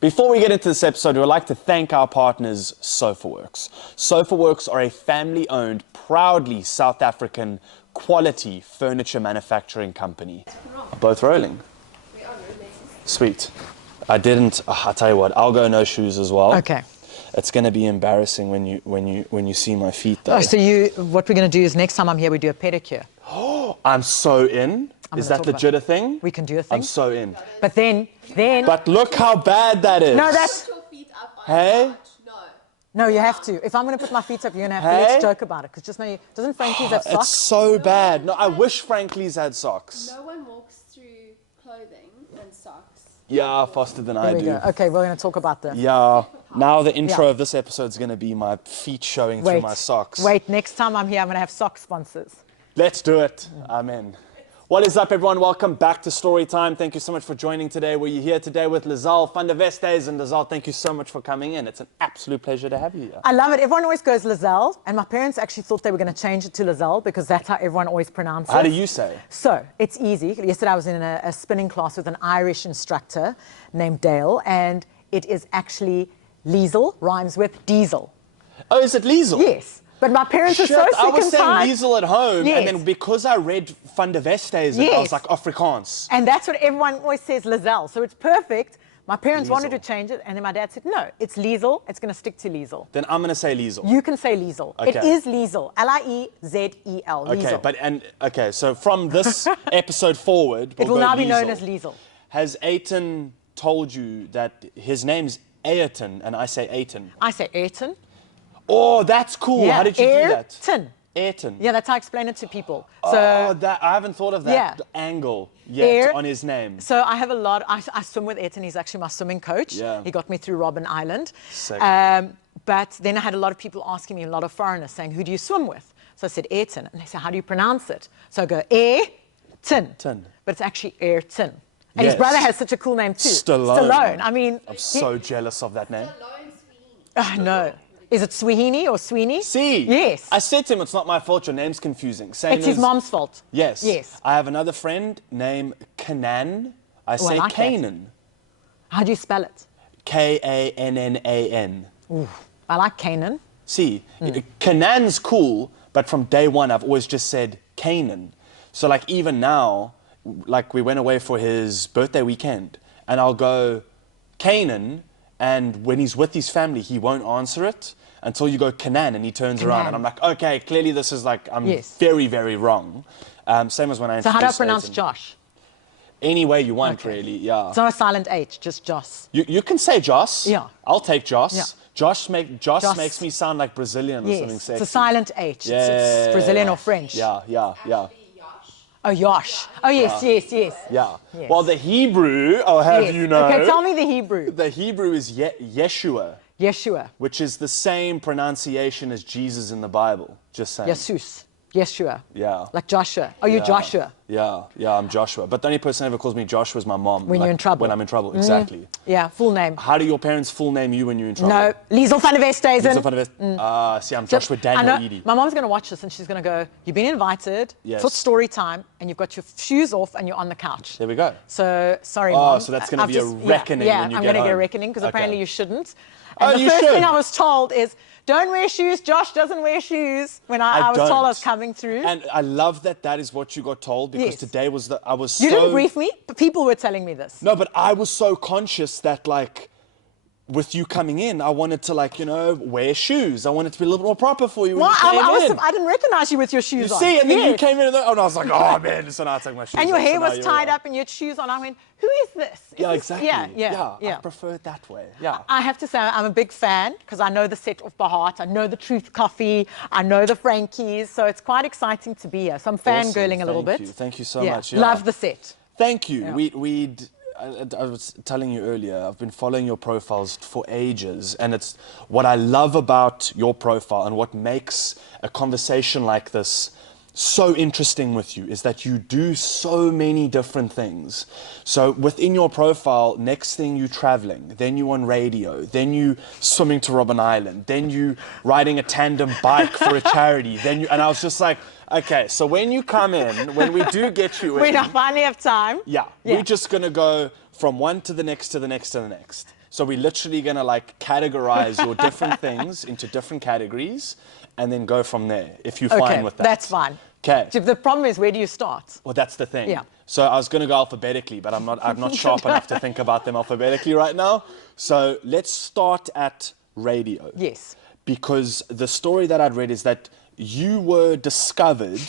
Before we get into this episode, we would like to thank our partners, SofaWorks. SofaWorks are a family-owned, proudly South African quality furniture manufacturing company. Both rolling. We are rolling. Sweet. I tell you what, I'll go no shoes as well. Okay. It's going to be embarrassing when you see my feet though. Oh, so what we're going to do is next time I'm here, we do a pedicure. I'm so in. Is that legit a thing? We can do a thing. I'm so in. But then. But look how bad that is. No, that's. Put your feet up on Hey? the couch. No, you have to. If I'm going to put my feet up, you're going to have to. Let's joke about it. Because just know, doesn't Frankie's have socks? It's so bad. No, I wish Frankie's had socks. No one walks through clothing and socks. Yeah, faster than I There we do. go. Okay, we're going to talk about the. Yeah. Now the intro Yeah. of this episode is going to be my feet showing through my socks. Wait, next time I'm here, I'm going to have sock sponsors. Let's do it. Amen. What is up, everyone? Welcome back to Storytime. Thank you so much for joining today. We're here today with Liezel van der Westhuizen. And Liezel, thank you so much for coming in. It's an absolute pleasure to have you here. I love it. Everyone always goes Liezel, and my parents actually thought they were going to change it to Liezel because that's how everyone always pronounces it. How do you say? So, it's easy. Yesterday I was in a spinning class with an Irish instructor named Dale, and it is actually Liezel, rhymes with diesel. Oh, is it Liezel? Yes. But my parents are so sick I was and saying tired. Liezel at home, Yes. and then because I read van der Westhuizen, I Yes. was like Afrikaans. And that's what everyone always says, Liezel. So it's perfect. My parents wanted to Liezel. change it, and then my dad said, no, it's Liezel. It's going to stick to Liezel. Then I'm going to say Liezel. You can say Liezel. It Okay. is Liezel. L-I-E-Z-E-L. Okay, Liezel. so from this episode forward, It will go now be known Liezel. as Liezel. Has Aiton told you that his name's Ayrton and I say Aiton? I say Ayrton. Oh, that's cool. Yeah. How did you do that? Ayrton. Ayrton. Yeah, that's how I explain it to people. Oh, So, I haven't thought of that Yeah. angle yet on his name. So I have a lot. I swim with Ayrton. He's actually my swimming coach. Yeah. He got me through Robben Island. Sick. But then I had a lot of people asking me, a lot of foreigners saying, who do you swim with? So I said Ayrton. And they said, how do you pronounce it? So I go, Ayrton. Tin. But it's actually Ayrton. And his Yes. brother has such a cool name too. Stallone. I mean, I'm so jealous of that name. no. Is it Sweeney or Sweeney? See? Yes. I said to him, it's not my fault, your name's confusing. Same It's his as- mom's fault. Yes. Yes. I have another friend named Kanan. I say like that. Kanan. How do you spell it? K-A-N-N-A-N. I like Canaan. See, Kanan's cool, but from day one, I've always just said Canaan. So, like, even now, like, we went away for his birthday weekend, and I'll go Canaan, and when he's with his family, he won't answer it until you go Kanan, and he turns around, and I'm like, okay, clearly this is like, I'm Yes. very, very wrong. Same as when I So how do I introduced pronounce Aiton. Josh? Any way you want, Okay. really, yeah. It's not a silent H, just Joss. You can say Joss. Yeah. I'll take Joss. Yeah. Joss Joss. makes me sound like Brazilian or something Yes, sexy. it's a silent H. Yeah. It's Brazilian or French. Yeah. Oh, Yosh. Oh, yes. Yeah. Yes. Well, the Hebrew, I'll have Yes. you know. Okay, tell me the Hebrew. The Hebrew is Yeshua, Yeshua. which is the same pronunciation as Jesus in the Bible. Just saying. Jesus. Yeshua. Yeah. Like Joshua. Oh, you're Joshua. Yeah, I'm Joshua. But the only person who ever calls me Joshua is my mom. When you're in trouble. When I'm in trouble, exactly. Yeah, full name. How do your parents full name you when you're in trouble? No, Liezel van der Westhuizen. Liezel van der West- see, I'm Joshua I Daniel know, Edie. my mom's going to watch this and she's going to go, you've been invited Yes. for story time and you've got your shoes off and you're on the couch. There we go. So, sorry, Oh, Mom. so that's gonna I've be a reckoning Yeah, when you I'm get gonna get a home. reckoning because Okay. apparently you shouldn't. Oh, And the you first should. thing I was told is, don't wear shoes. Josh doesn't wear shoes. When I was told I was don't. coming through. And I love that is what you got told, because Yes. today was I was You so... didn't brief me, but people were telling me this. No, but I was so conscious that, like, with you coming in, I wanted to, like, wear shoes. I wanted to be a little bit more proper for you when Well, you came in. I didn't recognize you with your shoes You on. see, and then you Yes. came in and I was like, oh, man, so now I take my shoes And your off, so hair now was you're tied right. up and you had shoes on. I went, who is this? Is Yeah, this- exactly. Yeah. I prefer it that way. Yeah. I have to say, I'm a big fan because I know the set off by heart. I know the Truth Coffee. I know the Frankies. So it's quite exciting to be here. So I'm fangirling a little bit. Thank you so Yeah. much. Yeah. Love the set. Thank you. Yeah. I was telling you earlier, I've been following your profiles for ages, and it's what I love about your profile and what makes a conversation like this so interesting with you is that you do so many different things. So within your profile, next thing you traveling, then you on radio, then you swimming to Robben Island, then you riding a tandem bike for a charity, then you, and I was just like, okay, so when you come in, when we do get you in, When I finally have time. yeah, we're just gonna go from one to the next to the next to the next. So we're literally going to like categorize your different things into different categories and then go from there, if you're fine with that. That's fine. Okay. The problem is, where do you start? Well, that's the thing. Yeah. So I was going to go alphabetically, but I'm not sharp enough to think about them alphabetically right now. So let's start at radio. Yes. Because the story that I'd read is that you were discovered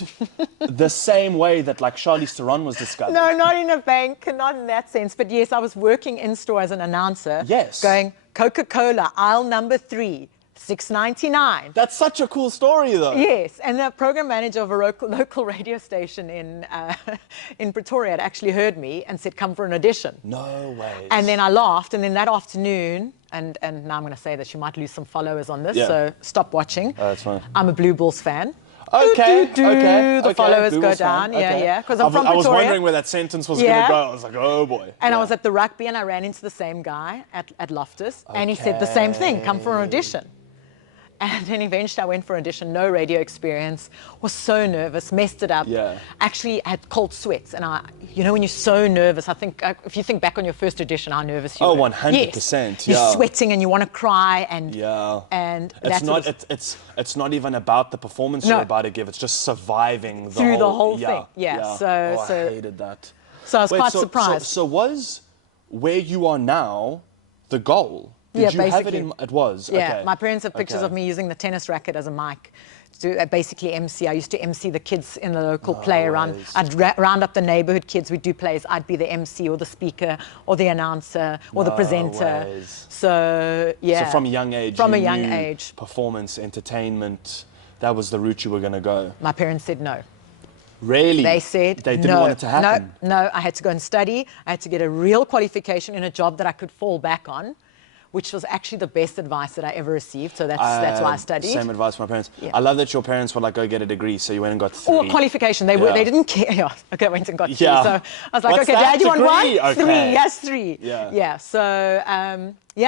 the same way that like Charlize Theron was discovered. No, not in a bank, not in that sense. But yes, I was working in store as an announcer. Yes. Going, Coca-Cola, aisle number 3, $6.99. That's such a cool story, though. Yes, and the program manager of a local radio station in Pretoria had actually heard me and said, come for an audition. No way. And then I laughed, and then that afternoon, and now I'm going to say that you might lose some followers on this, Yeah. so stop watching. That's fine. I'm a Blue Bulls fan. Okay, The followers Blue go Bulls down, fan. yeah, because I'm from I was Pretoria. wondering where that sentence was Yeah. going to go. I was like, oh boy. And Yeah. I was at the rugby, and I ran into the same guy at Loftus, and he said the same thing, come for an audition. And then eventually I went for an audition, no radio experience, was so nervous, messed it up. Yeah. Actually had cold sweats. And you know, when you're so nervous, I think, if you think back on your first audition, how nervous you were. 100%, Yes. You're yeah. sweating and you want to cry. And it's that's not. what It's not even about the performance No. you're about to give. It's just surviving Through the whole yeah, thing. Yeah, Yeah. so- I so- hated that. So I was quite so, surprised. So was where you are now the goal? Did Yeah, you have it basically. in? It was. Yeah, Okay. my parents have pictures Okay. of me using the tennis racket as a mic to basically MC. I used to MC the kids in the local play around. ways. I'd round up the neighborhood kids. We'd do plays. I'd be the MC or the speaker or the announcer or the No presenter. ways. So, yeah. So from a young age. From you a young knew age. Performance, entertainment. That was the route you were going to go. My parents said no. Really? They said they didn't no, want it to happen. No, I had to go and study. I had to get a real qualification in a job that I could fall back on, which was actually the best advice that I ever received. So that's why I studied. Same advice from my parents. Yeah. I love that your parents were like, go get a degree, so you went and got 3. Or qualification. They Yeah. they didn't care. Yeah. Okay, I went and got 3. Yeah. So I was like, What's okay, that Dad, you want 1? degree? Okay. 3. Yes, 3. Yeah. Yeah. So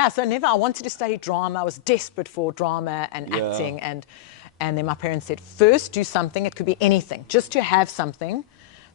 so never. I wanted to study drama. I was desperate for drama and Yeah. acting, and then my parents said, first do something. It could be anything, just to have something,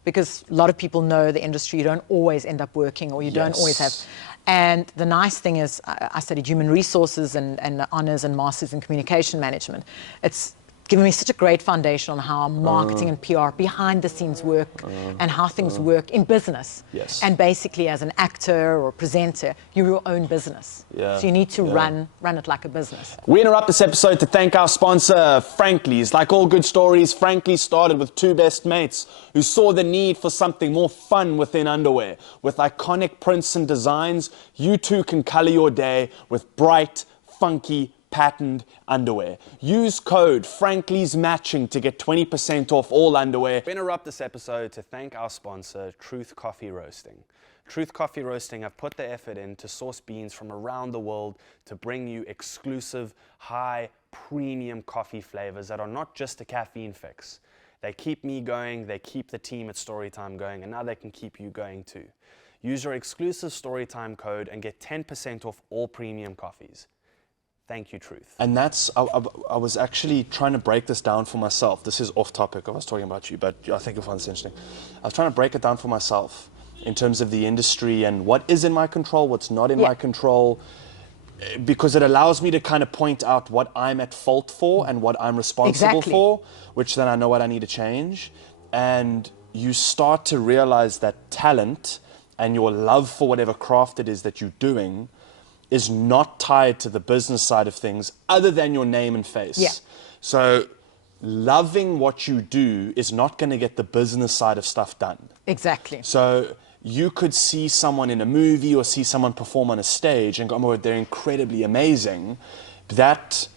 because a lot of people know the industry. You don't always end up working, or you don't always have. Yes. And the nice thing is, I studied human resources and honours and masters in communication management. It's given me such a great foundation on how marketing and PR behind the scenes work and how things work in business. Yes. And basically, as an actor or presenter, you're your own business. Yeah. So you need to Yeah. run it like a business. We interrupt this episode to thank our sponsor, Frankly's. Like all good stories, Frankly started with 2 best mates who saw the need for something more fun within underwear. With iconic prints and designs, you too can color your day with bright, funky, patterned underwear. Use code Frankly's Matching to get 20% off all underwear. We interrupt this episode to thank our sponsor, Truth Coffee Roasting. Truth Coffee Roasting have put the effort in to source beans from around the world to bring you exclusive, high, premium coffee flavors that are not just a caffeine fix. They keep me going, they keep the team at Storytime going, and now they can keep you going too. Use your exclusive Storytime code and get 10% off all premium coffees. Thank you, Truth. And that's, I was actually trying to break this down for myself. This is off topic. I was talking about you, but I think you'll find this interesting. I was trying to break it down for myself in terms of the industry and what is in my control, what's not in my control, because it allows me to kind of point out what I'm at fault for and what I'm responsible for, which then I know what I need to change. And you start to realize that talent and your love for whatever craft it is that you're doing is not tied to the business side of things other than your name and face. Yeah. So loving what you do is not going to get the business side of stuff done. Exactly. So you could see someone in a movie or see someone perform on a stage and go, oh, they're incredibly amazing. That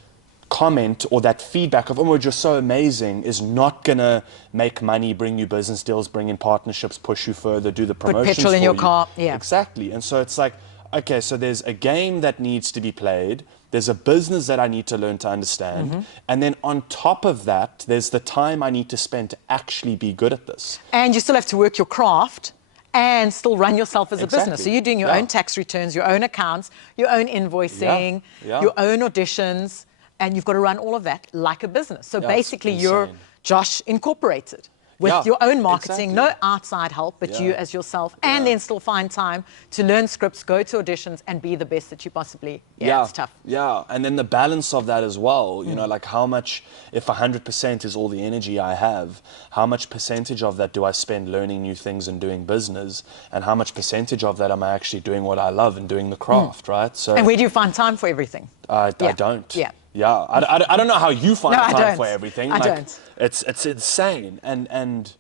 comment or that feedback of, oh, you're so amazing is not going to make money, bring you business deals, bring in partnerships, push you further, do the promotions Put petrol in for your you. car. Yeah. Exactly. And so it's like, okay, so there's a game that needs to be played. There's a business that I need to learn to understand. And then on top of that, there's the time I need to spend to actually be good at this. And you still have to work your craft and still run yourself as a business. Exactly. So you're doing your Yeah. own tax returns, your own accounts, your own invoicing, Yeah. your own auditions, and you've got to run all of that like a business. So Yeah, it's basically, you're insane. Josh Incorporated. with Yeah, your own marketing, exactly. no outside help, but you Yeah. as yourself, and then still find time to learn scripts, go to auditions, and be the best that you possibly. Yeah, it's tough. Yeah, and then the balance of that as well, you know, like how much, if 100% is all the energy I have, how much percentage of that do I spend learning new things and doing business, and how much percentage of that am I actually doing what I love and doing the craft, right? So And where do you find time for everything? I Yeah. don't. Yeah. Yeah, I don't know how you find No, I time for don't. everything. I Like, don't. It's insane, and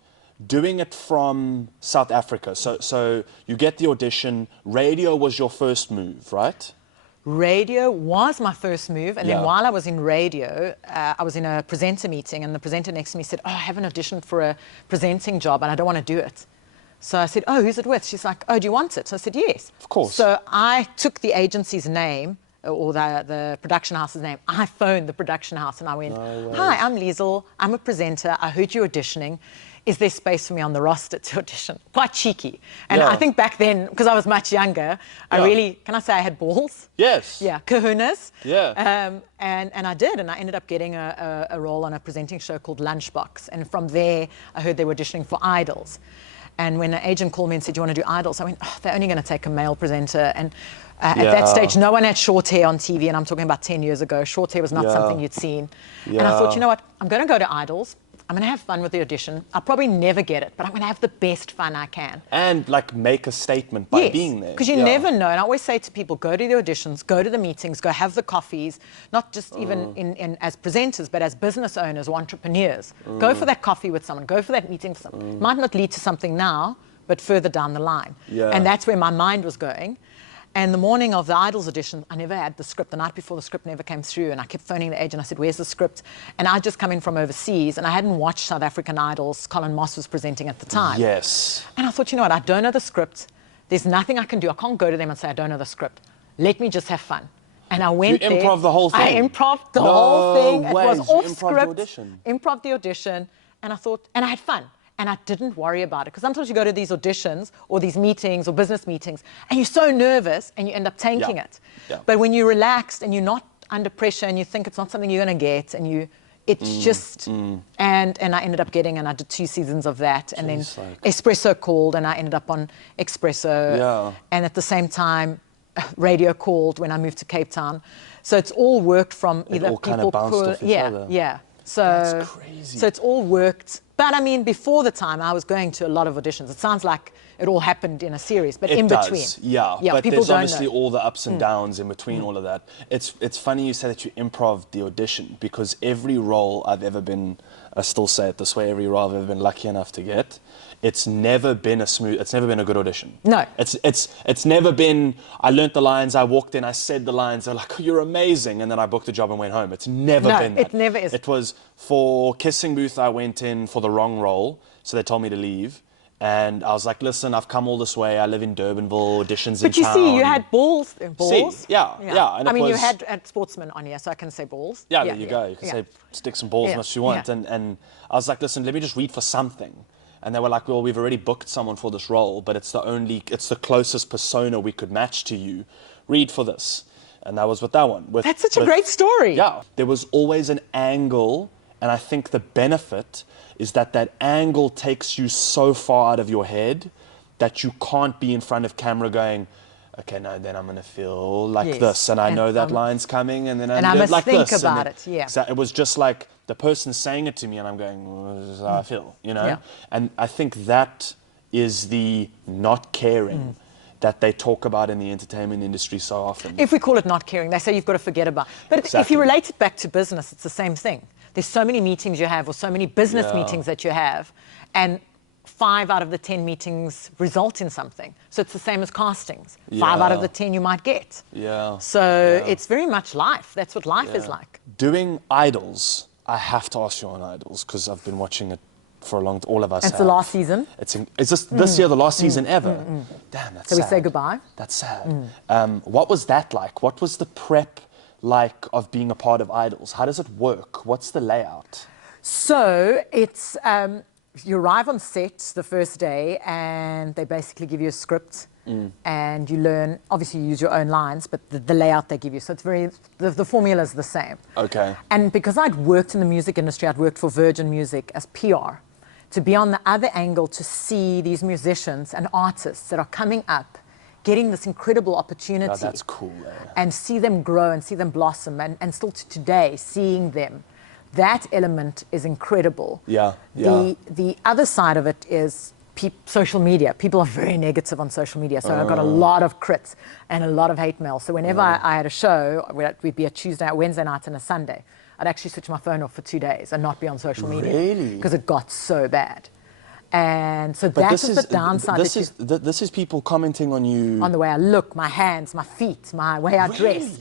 doing it from South Africa. So you get the audition. Radio was your first move, right? Radio was my first move, and then Yeah. while I was in radio, I was in a presenter meeting, and the presenter next to me said, "Oh, I have an audition for a presenting job, and I don't want to do it." So I said, "Oh, who's it with?" She's like, "Oh, do you want it?" So I said, "Yes." Of course. So I took the agency's name, or the production house's name. I phoned the production house, and I went, "Hi, I'm Liezel. I'm a presenter. I heard you auditioning. Is there space for me on the roster to audition?" Quite cheeky. And Yeah. I think back then, because I was much younger, I Yeah. really, can I say I had balls? Yes. Yeah, kahunas. Yeah. And I did, and I ended up getting a role on a presenting show called Lunchbox. And from there, I heard they were auditioning for Idols. And when an agent called me and said, "Do you want to do Idols?" I went, "Oh, they're only going to take a male presenter." And at that Yeah. stage, no one had short hair on TV, and I'm talking about 10 years ago. Short hair was not Yeah. something you'd seen. And I Yeah. thought, you know what, I'm going to go to Idols. I'm going to have fun with the audition. I'll probably never get it, but I'm going to have the best fun I can. And like make a statement by being there. Because you Yeah. never know. And I always say to people, go to the auditions, go to the meetings, go have the coffees, not just even in as presenters, but as business owners or entrepreneurs. Go for that coffee with someone, go for that meeting with someone. Might not lead to something now, but further down the line. Yeah. And that's where my mind was going. And the morning of the Idols audition, I never had the script. The night before, the script never came through. And I kept phoning the agent. I said, "Where's the script?" And I'd just come in from overseas, and I hadn't watched South African Idols. Colin Moss was presenting at the time. Yes. And I thought, you know what, I don't know the script. There's nothing I can do. I can't go to them and say, "I don't know the script." Let me just have fun. And I went You there. improv the whole thing? I improv the No whole thing. It ways. was You off improv the script. audition? Improv the audition. And I thought, and I had fun. And I didn't worry about it. Because sometimes you go to these auditions or these meetings or business meetings, and you're so nervous and you end up tanking Yeah. it. Yeah. But when you're relaxed and you're not under pressure and you think it's not something you're going to get, and it's just, and I ended up getting, and I did 2 seasons of that, and Jeez, then like- Espresso called, and I ended up on Espresso. Yeah. And at the same time, radio called when I moved to Cape Town. So it's all worked from either all kind people of bounced off each yeah, other. yeah. So That's crazy. So it's all worked. But I mean, before the time, I was going to a lot of auditions. It sounds like it all happened in a series, but It in does, between. yeah. But people there's don't obviously know. all the ups and downs in between all of that. It's funny you say that you improv the audition, because every role I've ever been, I still say it this way, every role I've ever been lucky enough to get, it's never been a good audition. No. It's never been, I learnt the lines, I walked in, I said the lines, they're like, "Oh, you're amazing," and then I booked the job and went home. It's never No, been that. it never is. It was for Kissing Booth, I went in for the wrong role, so they told me to leave. And I was like, "Listen, I've come all this way. I live in Durbanville, auditions in But you town." see, you had balls. Balls? yeah. And I it mean, you was- had Sportsman on here, so I can say balls. Yeah, there you go. You can yeah. say sticks and balls Yeah, as much as you want. yeah. And I was like, "Listen, let me just read for something." And they were like, "Well, we've already booked someone for this role, but it's the closest persona we could match to you. Read for this." And that was with that one. That's such a great story. Yeah. There was always an angle, and I think the benefit is that angle takes you so far out of your head that you can't be in front of camera going, "Okay, no, then I'm going to feel like Yes, this, and I and know that I'm- line's coming, and then and I'm I must like think this." about and it, yeah. So it was just like the person saying it to me, and I'm going, "Well, this is how I feel," you know? Yeah. And I think that is the not caring that they talk about in the entertainment industry so often. If we call it not caring, they say you've got to forget about. But if Exactly. you relate it back to business, it's the same thing. There's so many meetings you have, or so many business Yeah. meetings that you have, and 5 out of the 10 meetings result in something. So it's the same as castings. 5 out of Yeah. the 10 you might get. Yeah. So Yeah. it's very much life. That's what life is Yeah. like. Doing Idols, I have to ask you on Idols, because I've been watching it for a long time. All of us It's have. the last season. Is this year the last season ever? Damn, that's So we sad. say goodbye? That's sad. What was that like? What was the prep like of being a part of Idols? How does it work? What's the layout? So it's you arrive on set the first day, and they basically give you a script, and you learn. Obviously, you use your own lines, but the layout they give you. So it's the formula is the same. Okay. And because I'd worked in the music industry, I'd worked for Virgin Music as PR. to be on the other angle, to see these musicians and artists that are coming up, getting this incredible opportunity. Oh, that's cool. And see them grow and see them blossom, and still to today, seeing them. That element is incredible. Yeah, yeah. The other side of it is social media. People are very negative on social media, so I've got a lot of crits and a lot of hate mail. So whenever I had a show, we'd be a Tuesday, a Wednesday night and a Sunday, I'd actually switch my phone off for 2 days and not be on social media. Really? Because it got so bad. And so that is the downside. This is people commenting on you. On the way I look, my hands, my feet, my way I dress.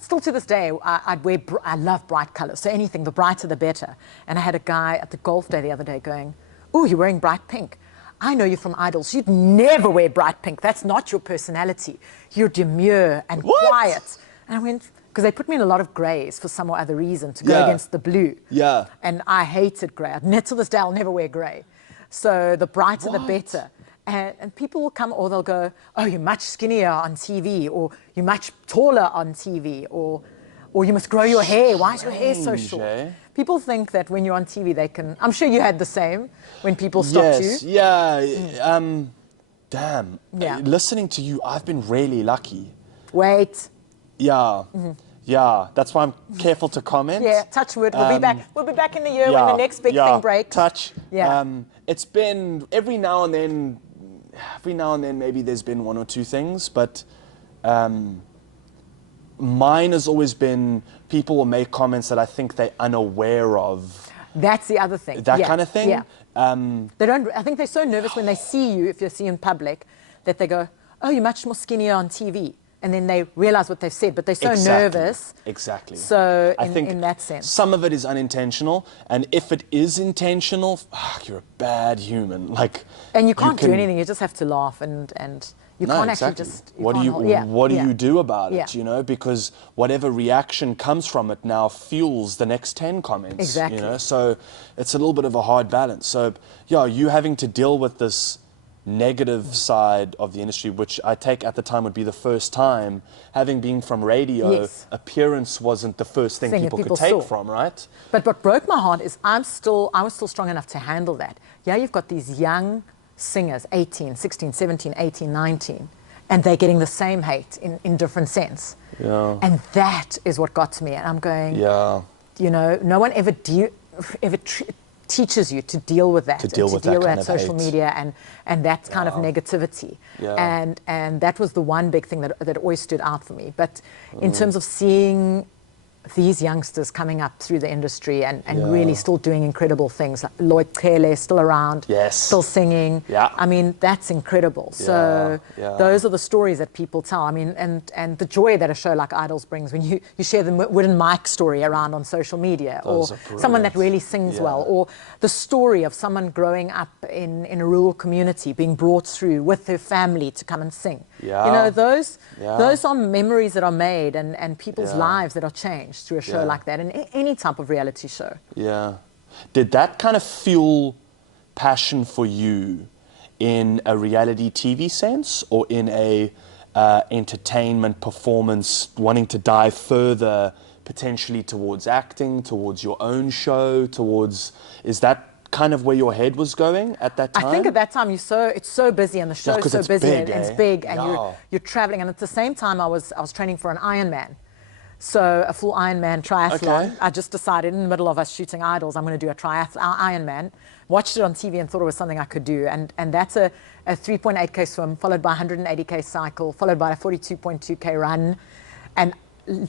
Still to this day, I love bright colors. So anything, the brighter the better. And I had a guy at the golf day the other day going, "Oh, you're wearing bright pink. I know you from Idols. You'd never wear bright pink. That's not your personality. You're demure and quiet." And I went, because they put me in a lot of greys for some or other reason to go against the blue. Yeah. And I hated grey. To this day, I'll never wear grey. So the brighter the better. And people will come, or they'll go, "Oh, you're much skinnier on TV," or "You're much taller on TV," or "You must grow your hair. Why is your hair so short?" People think that when you're on TV, they can. I'm sure you had the same when people stopped you. Yeah. Damn. Yeah. Listening to you, I've been really lucky. Wait. Yeah. Yeah. That's why I'm careful to comment. Yeah. Touch wood. We'll be back. We'll be back in the year when the next big thing breaks. Touch. Yeah. It's been every now and then. Maybe there's been one or two things, but mine has always been people will make comments that I think they're unaware of. That's the other thing. That kind of thing. Yeah. They don't. I think they're so nervous when they see you, if you see you in public, that they go, "Oh, you're much more skinnier on TV," and then they realize what they've said, but they're so nervous. Exactly. So I think in that sense, some of it is unintentional, and if it is intentional, you're a bad human. And you can't do anything. You just have to laugh, and you can't actually just. What do you do about it? You know, because whatever reaction comes from it now fuels the next 10 comments. Exactly. You know, so it's a little bit of a hard balance. So you having to deal with this negative side of the industry, which I take at the time would be the first time, having been from radio, appearance wasn't the first thing people could take from, right? But what broke my heart is I was still strong enough to handle that. Yeah, you've got these young singers, 18, 16, 17, 18, 19, and they're getting the same hate in different sense. Yeah. And that is what got to me. And I'm going, you know, no one ever teaches you to deal with that, to deal with that social media and that kind of negativity. And that was the one big thing that always stood out for me. But in terms of seeing these youngsters coming up through the industry and really still doing incredible things, like Lloyd Kelly still around, still singing. I mean, that's incredible. So those are the stories that people tell. I mean, and the joy that a show like Idols brings when you share the wooden mic story around on social media, or someone that really sings well, or the story of someone growing up in a rural community being brought through with their family to come and sing. You know, those are memories that are made and people's lives that are changed through a show like that, and any type of reality show. Yeah. Did that kind of fuel passion for you in a reality TV sense, or in a entertainment performance, wanting to dive further, potentially towards acting, towards your own show, is that kind of where your head was going at that time? I think at that time it's so busy, and the show is so busy, and it's big, and you're traveling, and at the same time I was training for an Ironman. So a full Ironman triathlon. I just decided in the middle of us shooting Idols, I'm going to do a Ironman. Watched it on TV and thought it was something I could do. And that's a 3.8K swim, followed by a 180K cycle, followed by a 42.2K run. And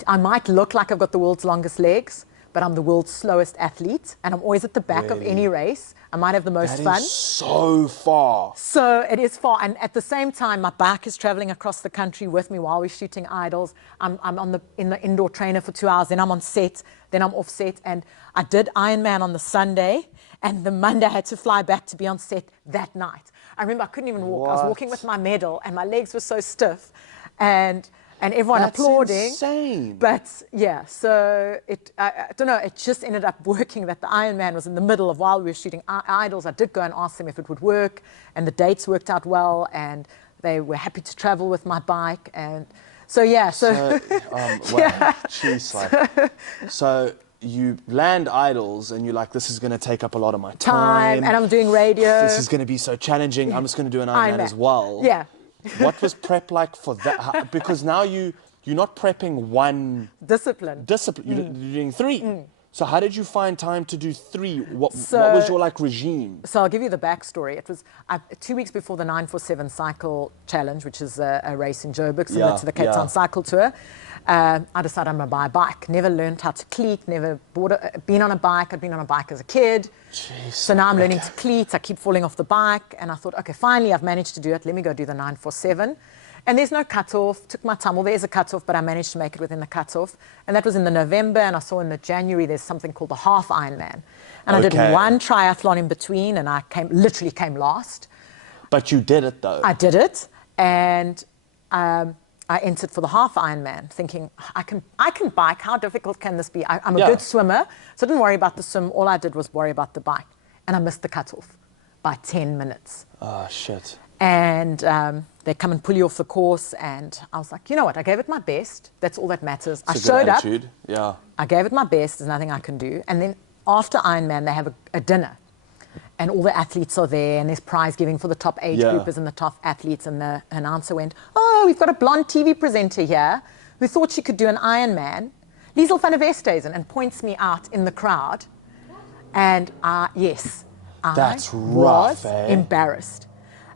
I might look like I've got the world's longest legs, but I'm the world's slowest athlete, and I'm always at the back of any race. I might have the most fun. That is so far. So it is far, and at the same time, my bike is traveling across the country with me while we're shooting Idols. I'm in the indoor trainer for 2 hours, then I'm on set, then I'm off set, and I did Ironman on the Sunday, and the Monday I had to fly back to be on set that night. I remember I couldn't even walk. I was walking with my medal, and my legs were so stiff, and everyone applauding. That's insane. But yeah, so I don't know, it just ended up working that the Ironman was in the middle of while we were shooting Idols. I did go and ask them if it would work, and the dates worked out well, and they were happy to travel with my bike. And so, yeah. So you land idols and you're like, this is going to take up a lot of my time, and I'm doing radio. This is going to be so challenging. I'm just going to do an Ironman as well. Yeah. What was prep like for that? Because now you're not prepping one discipline. You're doing 3. So how did you find time to do 3? What was your like regime? So I'll give you the backstory. It was 2 weeks before the 947 Cycle Challenge, which is a race in Joburg, similar to the Cape Town Cycle Tour. I decided I'm going to buy a bike. Never learned how to cleat, never been on a bike. I'd been on a bike as a kid. Jeez. So now I'm learning to cleat. I keep falling off the bike. And I thought, okay, finally I've managed to do it. Let me go do the 947. And there's no cutoff. Took my time. Well, there's a cutoff, but I managed to make it within the cutoff. And that was in the November. And I saw in the January there's something called the half Ironman. And I did one triathlon in between, and I literally came last. But you did it though. I did it, and I entered for the half Ironman, thinking I can bike. How difficult can this be? I'm a good swimmer, so I didn't worry about the swim. All I did was worry about the bike, and I missed the cutoff by 10 minutes. Oh shit. And they come and pull you off the course, and I was like, you know what? I gave it my best. That's all that matters. I showed up. Yeah. I gave it my best. There's nothing I can do. And then after Ironman, they have a dinner, and all the athletes are there, and there's prize giving for the top age groupers and the top athletes. And the announcer went, "Oh, we've got a blonde TV presenter here who thought she could do an Ironman, Liezel van der Westhuizen," and points me out in the crowd. And yes, That's I rough, was embarrassed.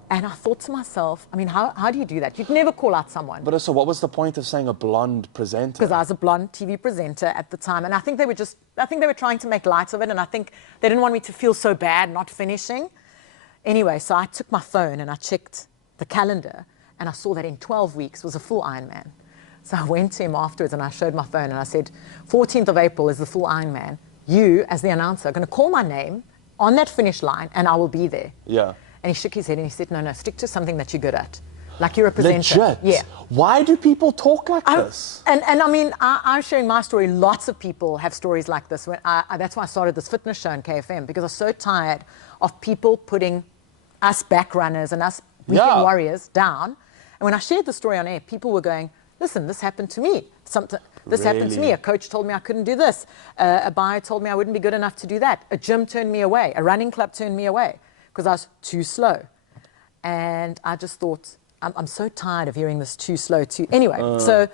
And I thought to myself, I mean, how do you do that? You'd never call out someone. But also, what was the point of saying a blonde presenter? Because I was a blonde TV presenter at the time. And I think they were trying to make light of it. And I think they didn't want me to feel so bad not finishing. Anyway, so I took my phone and I checked the calendar. And I saw that in 12 weeks was a full Ironman. So I went to him afterwards and I showed my phone and I said, 14th of April is the full Ironman. You, as the announcer, are going to call my name on that finish line and I will be there. Yeah. And he shook his head and he said, no, stick to something that you're good at. Like you're a presenter. Legit? Yeah. Why do people talk like this? And I mean, I'm sharing my story. Lots of people have stories like this. That's why I started this fitness show in KFM, because I was so tired of people putting us back runners and us weekend warriors down. And when I shared the story on air, people were going, listen, this happened to me. This happened to me. A coach told me I couldn't do this. A buyer told me I wouldn't be good enough to do that. A gym turned me away. A running club turned me away because I was too slow. And I just thought, I'm so tired of hearing this too slow, too. Anyway, so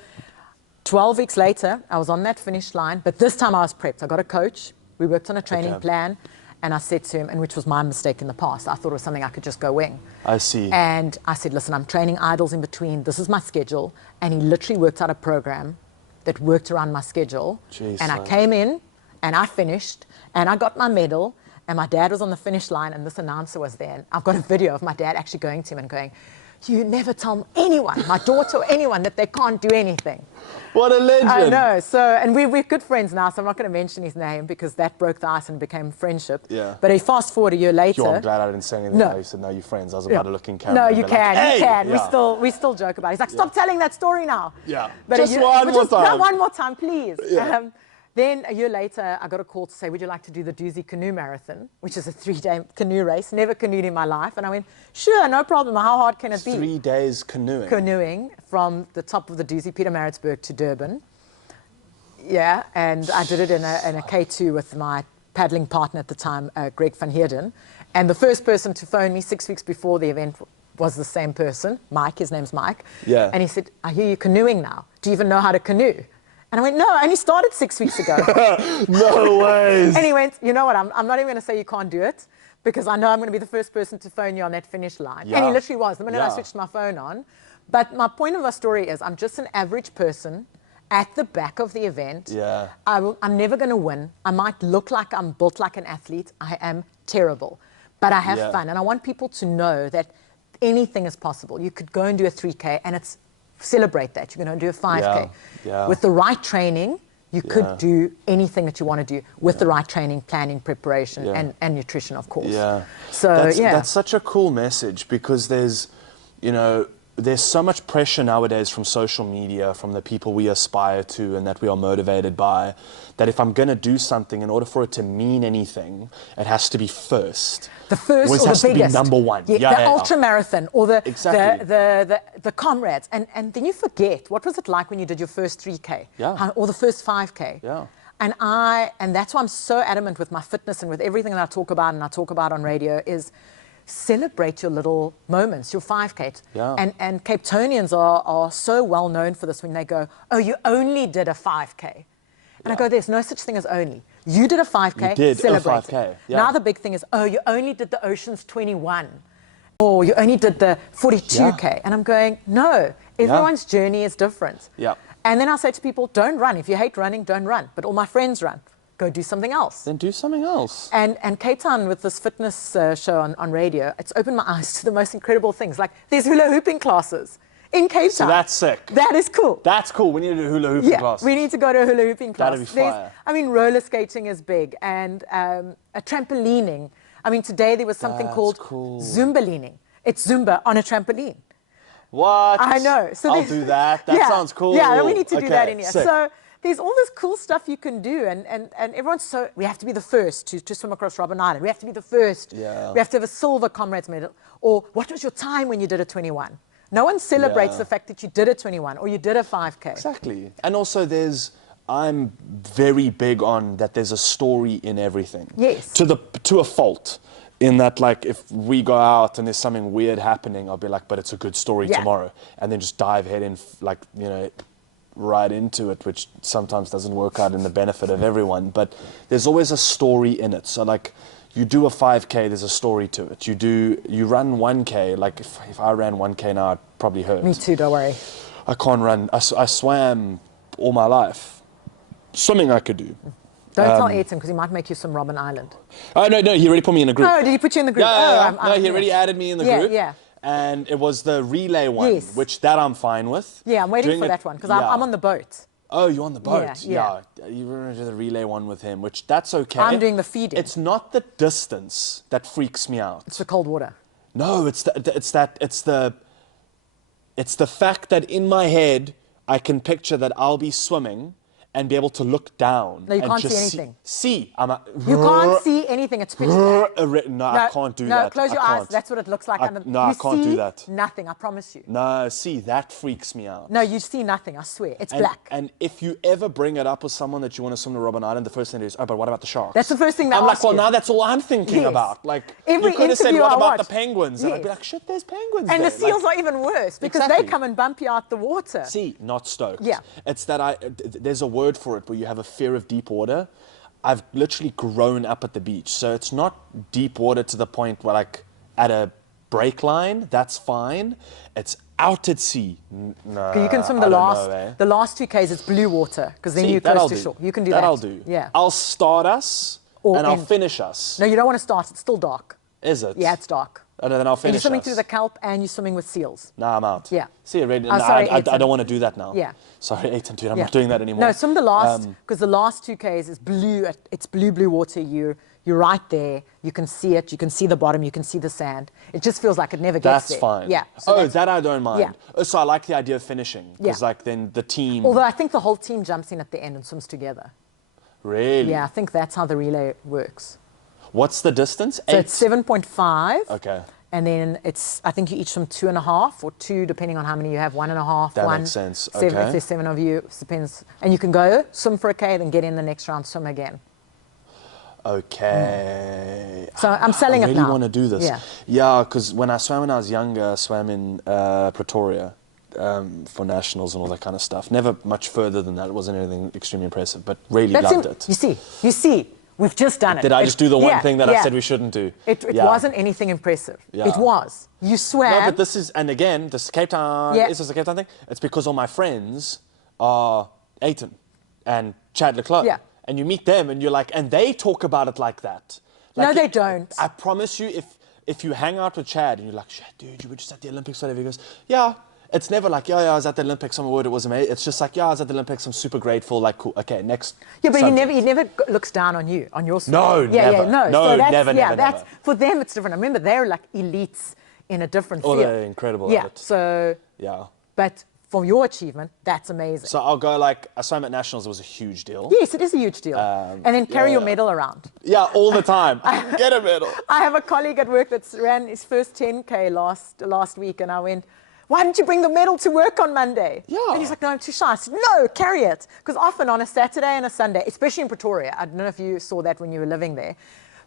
12 weeks later, I was on that finish line, but this time I was prepped. I got a coach. We worked on a training plan. And I said to him, and which was my mistake in the past, I thought it was something I could just go wing. I see. And I said, listen, I'm training idols in between. This is my schedule. And he literally worked out a program that worked around my schedule. Jeez, and I came in, and I finished, and I got my medal, and my dad was on the finish line, and this announcer was there. And I've got a video of my dad actually going to him and going, you never tell anyone, my daughter or anyone, that they can't do anything. What a legend. I know. So, and we're good friends now, so I'm not going to mention his name because that broke the ice and became friendship. Yeah. But he fast forward a year later. Yo, I'm glad I didn't say anything. No. You said, no, you're friends. I was about to look in camera. No, and you be can, like, hey! you can. Yeah. We still joke about it. He's like, stop telling that story now. Yeah. But Just one more time. No, one more time, please. Yeah. Then a year later, I got a call to say, would you like to do the Doozy Canoe Marathon, which is a 3-day canoe race. Never canoed in my life. And I went, sure, no problem. How hard can it be? 3 days canoeing. Canoeing from the top of the Doozy, Pietermaritzburg, to Durban. Yeah, and I did it in a K2 with my paddling partner at the time, Greg van Heerden. And the first person to phone me 6 weeks before the event was the same person, Mike. His name's Mike. Yeah. And he said, I hear you canoeing now. Do you even know how to canoe? And I went, no, I only started 6 weeks ago. No ways. And he went, you know what, I'm not even going to say you can't do it because I know I'm going to be the first person to phone you on that finish line. Yeah. And he literally was, the minute I Yeah. switched my phone on. But my point of our story is I'm just an average person at the back of the event. Yeah. I'm never going to win. I might look like I'm built like an athlete. I am terrible. But I have fun. And I want people to know that anything is possible. You could go and do a 3K and celebrate that. You're going to do a 5K. Yeah. With the right training, you could do anything that you want to do with the right training, planning, preparation, and nutrition, of course. Yeah. So, That's such a cool message because there's so much pressure nowadays from social media, from the people we aspire to and that we are motivated by, that if I'm going to do something, in order for it to mean anything, it has to be first. The first or the has biggest. To be number one. The ultra marathon or the comrades. And then you forget, what was it like when you did your first 3K? Yeah. Or the first 5K? Yeah. And that's why I'm so adamant with my fitness and with everything that I talk about and I talk about on radio is celebrate your little moments, your 5K. Yeah. And Cape Townians are so well known for this when they go, oh, you only did a 5K. And I go, there's no such thing as only. You did a 5K, You did celebrate a 5K. it. Yeah. Now the big thing is, oh, you only did the Oceans 21. Or you only did the 42K. Yeah. And I'm going, no, everyone's journey is different. Yeah. And then I say to people, don't run. If you hate running, don't run. But all my friends run. Go do something else. Then do something else. And Cape Town, with this fitness show on radio, it's opened my eyes to the most incredible things. Like, there's hula hooping classes in Cape Town. So that's sick. That is cool. That's cool. We need to do hula hooping class. We need to go to a hula hooping class. That'd be fire. I mean, roller skating is big, and a trampolining. I mean, today there was something called Zumba leaning. It's Zumba on a trampoline. What? I know. So I'll do that. That sounds cool. Yeah, we need to do that in here. Sick. So there's all this cool stuff you can do, and everyone's so, we have to be the first to swim across Robben Island. We have to be the first. Yeah. We have to have a silver comrades medal. Or what was your time when you did a 21? No one celebrates the fact that you did a 21 or you did a 5K. Exactly. And also I'm very big on that there's a story in everything. Yes. To a fault. In that, like, if we go out and there's something weird happening, I'll be like, but it's a good story tomorrow. And then just dive head in, like, right into it, which sometimes doesn't work out in the benefit of everyone. But there's always a story in it. So, like, you do a 5K, there's a story to it. You run 1K. Like, if I ran 1K now, I'd probably hurt. Me too, don't worry. I can't run. I swam all my life. Swimming I could do. Don't tell Ayrton, because he might make you some Robben Island. Oh, no, he already put me in a group. Oh, did he put you in the group? Yeah, Oh, he already added me in the group. Yeah. And it was the relay one, which that I'm fine with. Yeah, I'm waiting for that one, because I'm on the boat. Oh, you're on the boat? Yeah. You were into the relay one with him, which that's okay. I'm doing the feeding. It's not the distance that freaks me out. It's the cold water. No, it's the fact that in my head I can picture that I'll be swimming and be able to look down. No, you and can't just see anything. You can't see anything. It's pitch black. No, I can't do that. No, close your eyes. That's what it looks like. I can't do that. Nothing, I promise you. No, that freaks me out. No, you see nothing, I swear. It's black. And if you ever bring it up with someone that you want to swim to Robben Island, the first thing is, oh, but what about the sharks? That's the first thing they'll I'm like, ask well, you. now that's all I'm thinking about. Like, Every you could have said, interview what I about the watch. penguins? And I'd be like, shit, there's penguins And there. the seals are even worse, because they come and bump you out the water. Not stoked. Yeah. It's that there's a word for it where you have a fear of deep water. I've literally grown up at the beach, so it's not deep water to the point where, like, at a break line, that's fine. It's out at sea. No, you can swim the last 2Ks, it's blue water, because then you're close to shore. You can do that. I'll do. Yeah. I'll start us, and I'll finish us. No, you don't want to start. It's still dark. Is it? Yeah, it's dark. And then I'll finish us. And you're swimming through the kelp, and you're swimming with seals. Nah, I'm out. Yeah. See, already. Sorry, I don't want to do that now. Yeah. Sorry, Ayrton, dude, I'm not doing that anymore. No, swim the last, because the last 2Ks is blue. It's blue water. You're right there. You can see it. You can see the bottom. You can see the sand. It just feels like it never gets there. That's fine. Yeah. So that I don't mind. Yeah. So I like the idea of finishing, because like then the team. Although I think the whole team jumps in at the end and swims together. Really? Yeah, I think that's how the relay works. What's the distance? So it's 7.5. Okay. And then I think you each swim 2.5 or 2, depending on how many you have, 1.5, That 1. makes sense. Seven, Okay. If there's 7 of you, it depends. And you can go swim for a K, then get in the next round, swim again. Okay. So I'm selling it now. I really want to do this. Yeah. Yeah, because when I was younger, I swam in Pretoria for nationals and all that kind of stuff. Never much further than that. It wasn't anything extremely impressive, but really loved it. You see, we've just done it. Did I just do the one thing that I said we shouldn't do? It wasn't anything impressive. Yeah. It was. You swam. No, but this is, and again, this is Cape Town. Yeah. Is this a Cape Town thing? It's because all my friends are Ayrton and Chad Leclerc. Yeah. And you meet them and you're like, and they talk about it like that. Like, No, they don't. I promise you, if you hang out with Chad and you're like, shit, dude, you were just at the Olympics, whatever, he goes, yeah. It's never like, yeah, I was at the Olympics, oh my word, it was amazing. It's just like, yeah, I was at the Olympics, I'm super grateful, like, cool, okay, next. Yeah, but subject. he never looks down on you, on your swim. No, yeah, never. Yeah, no, No, so that's, never, yeah, never, that's, never. For them, it's different. I remember they're like elites in a different field. They're incredible Yeah, at it. so, Yeah. but for your achievement, that's amazing. So I'll go like, I swam at Nationals, it was a huge deal. Yes, it is a huge deal. And then carry your medal around. Yeah, all the time. Get a medal. I have a colleague at work that ran his first 10K last week, and I went, why didn't you bring the medal to work on Monday? Yeah. And he's like, no, I'm too shy. I said, no, carry it. Because often on a Saturday and a Sunday, especially in Pretoria, I don't know if you saw that when you were living there,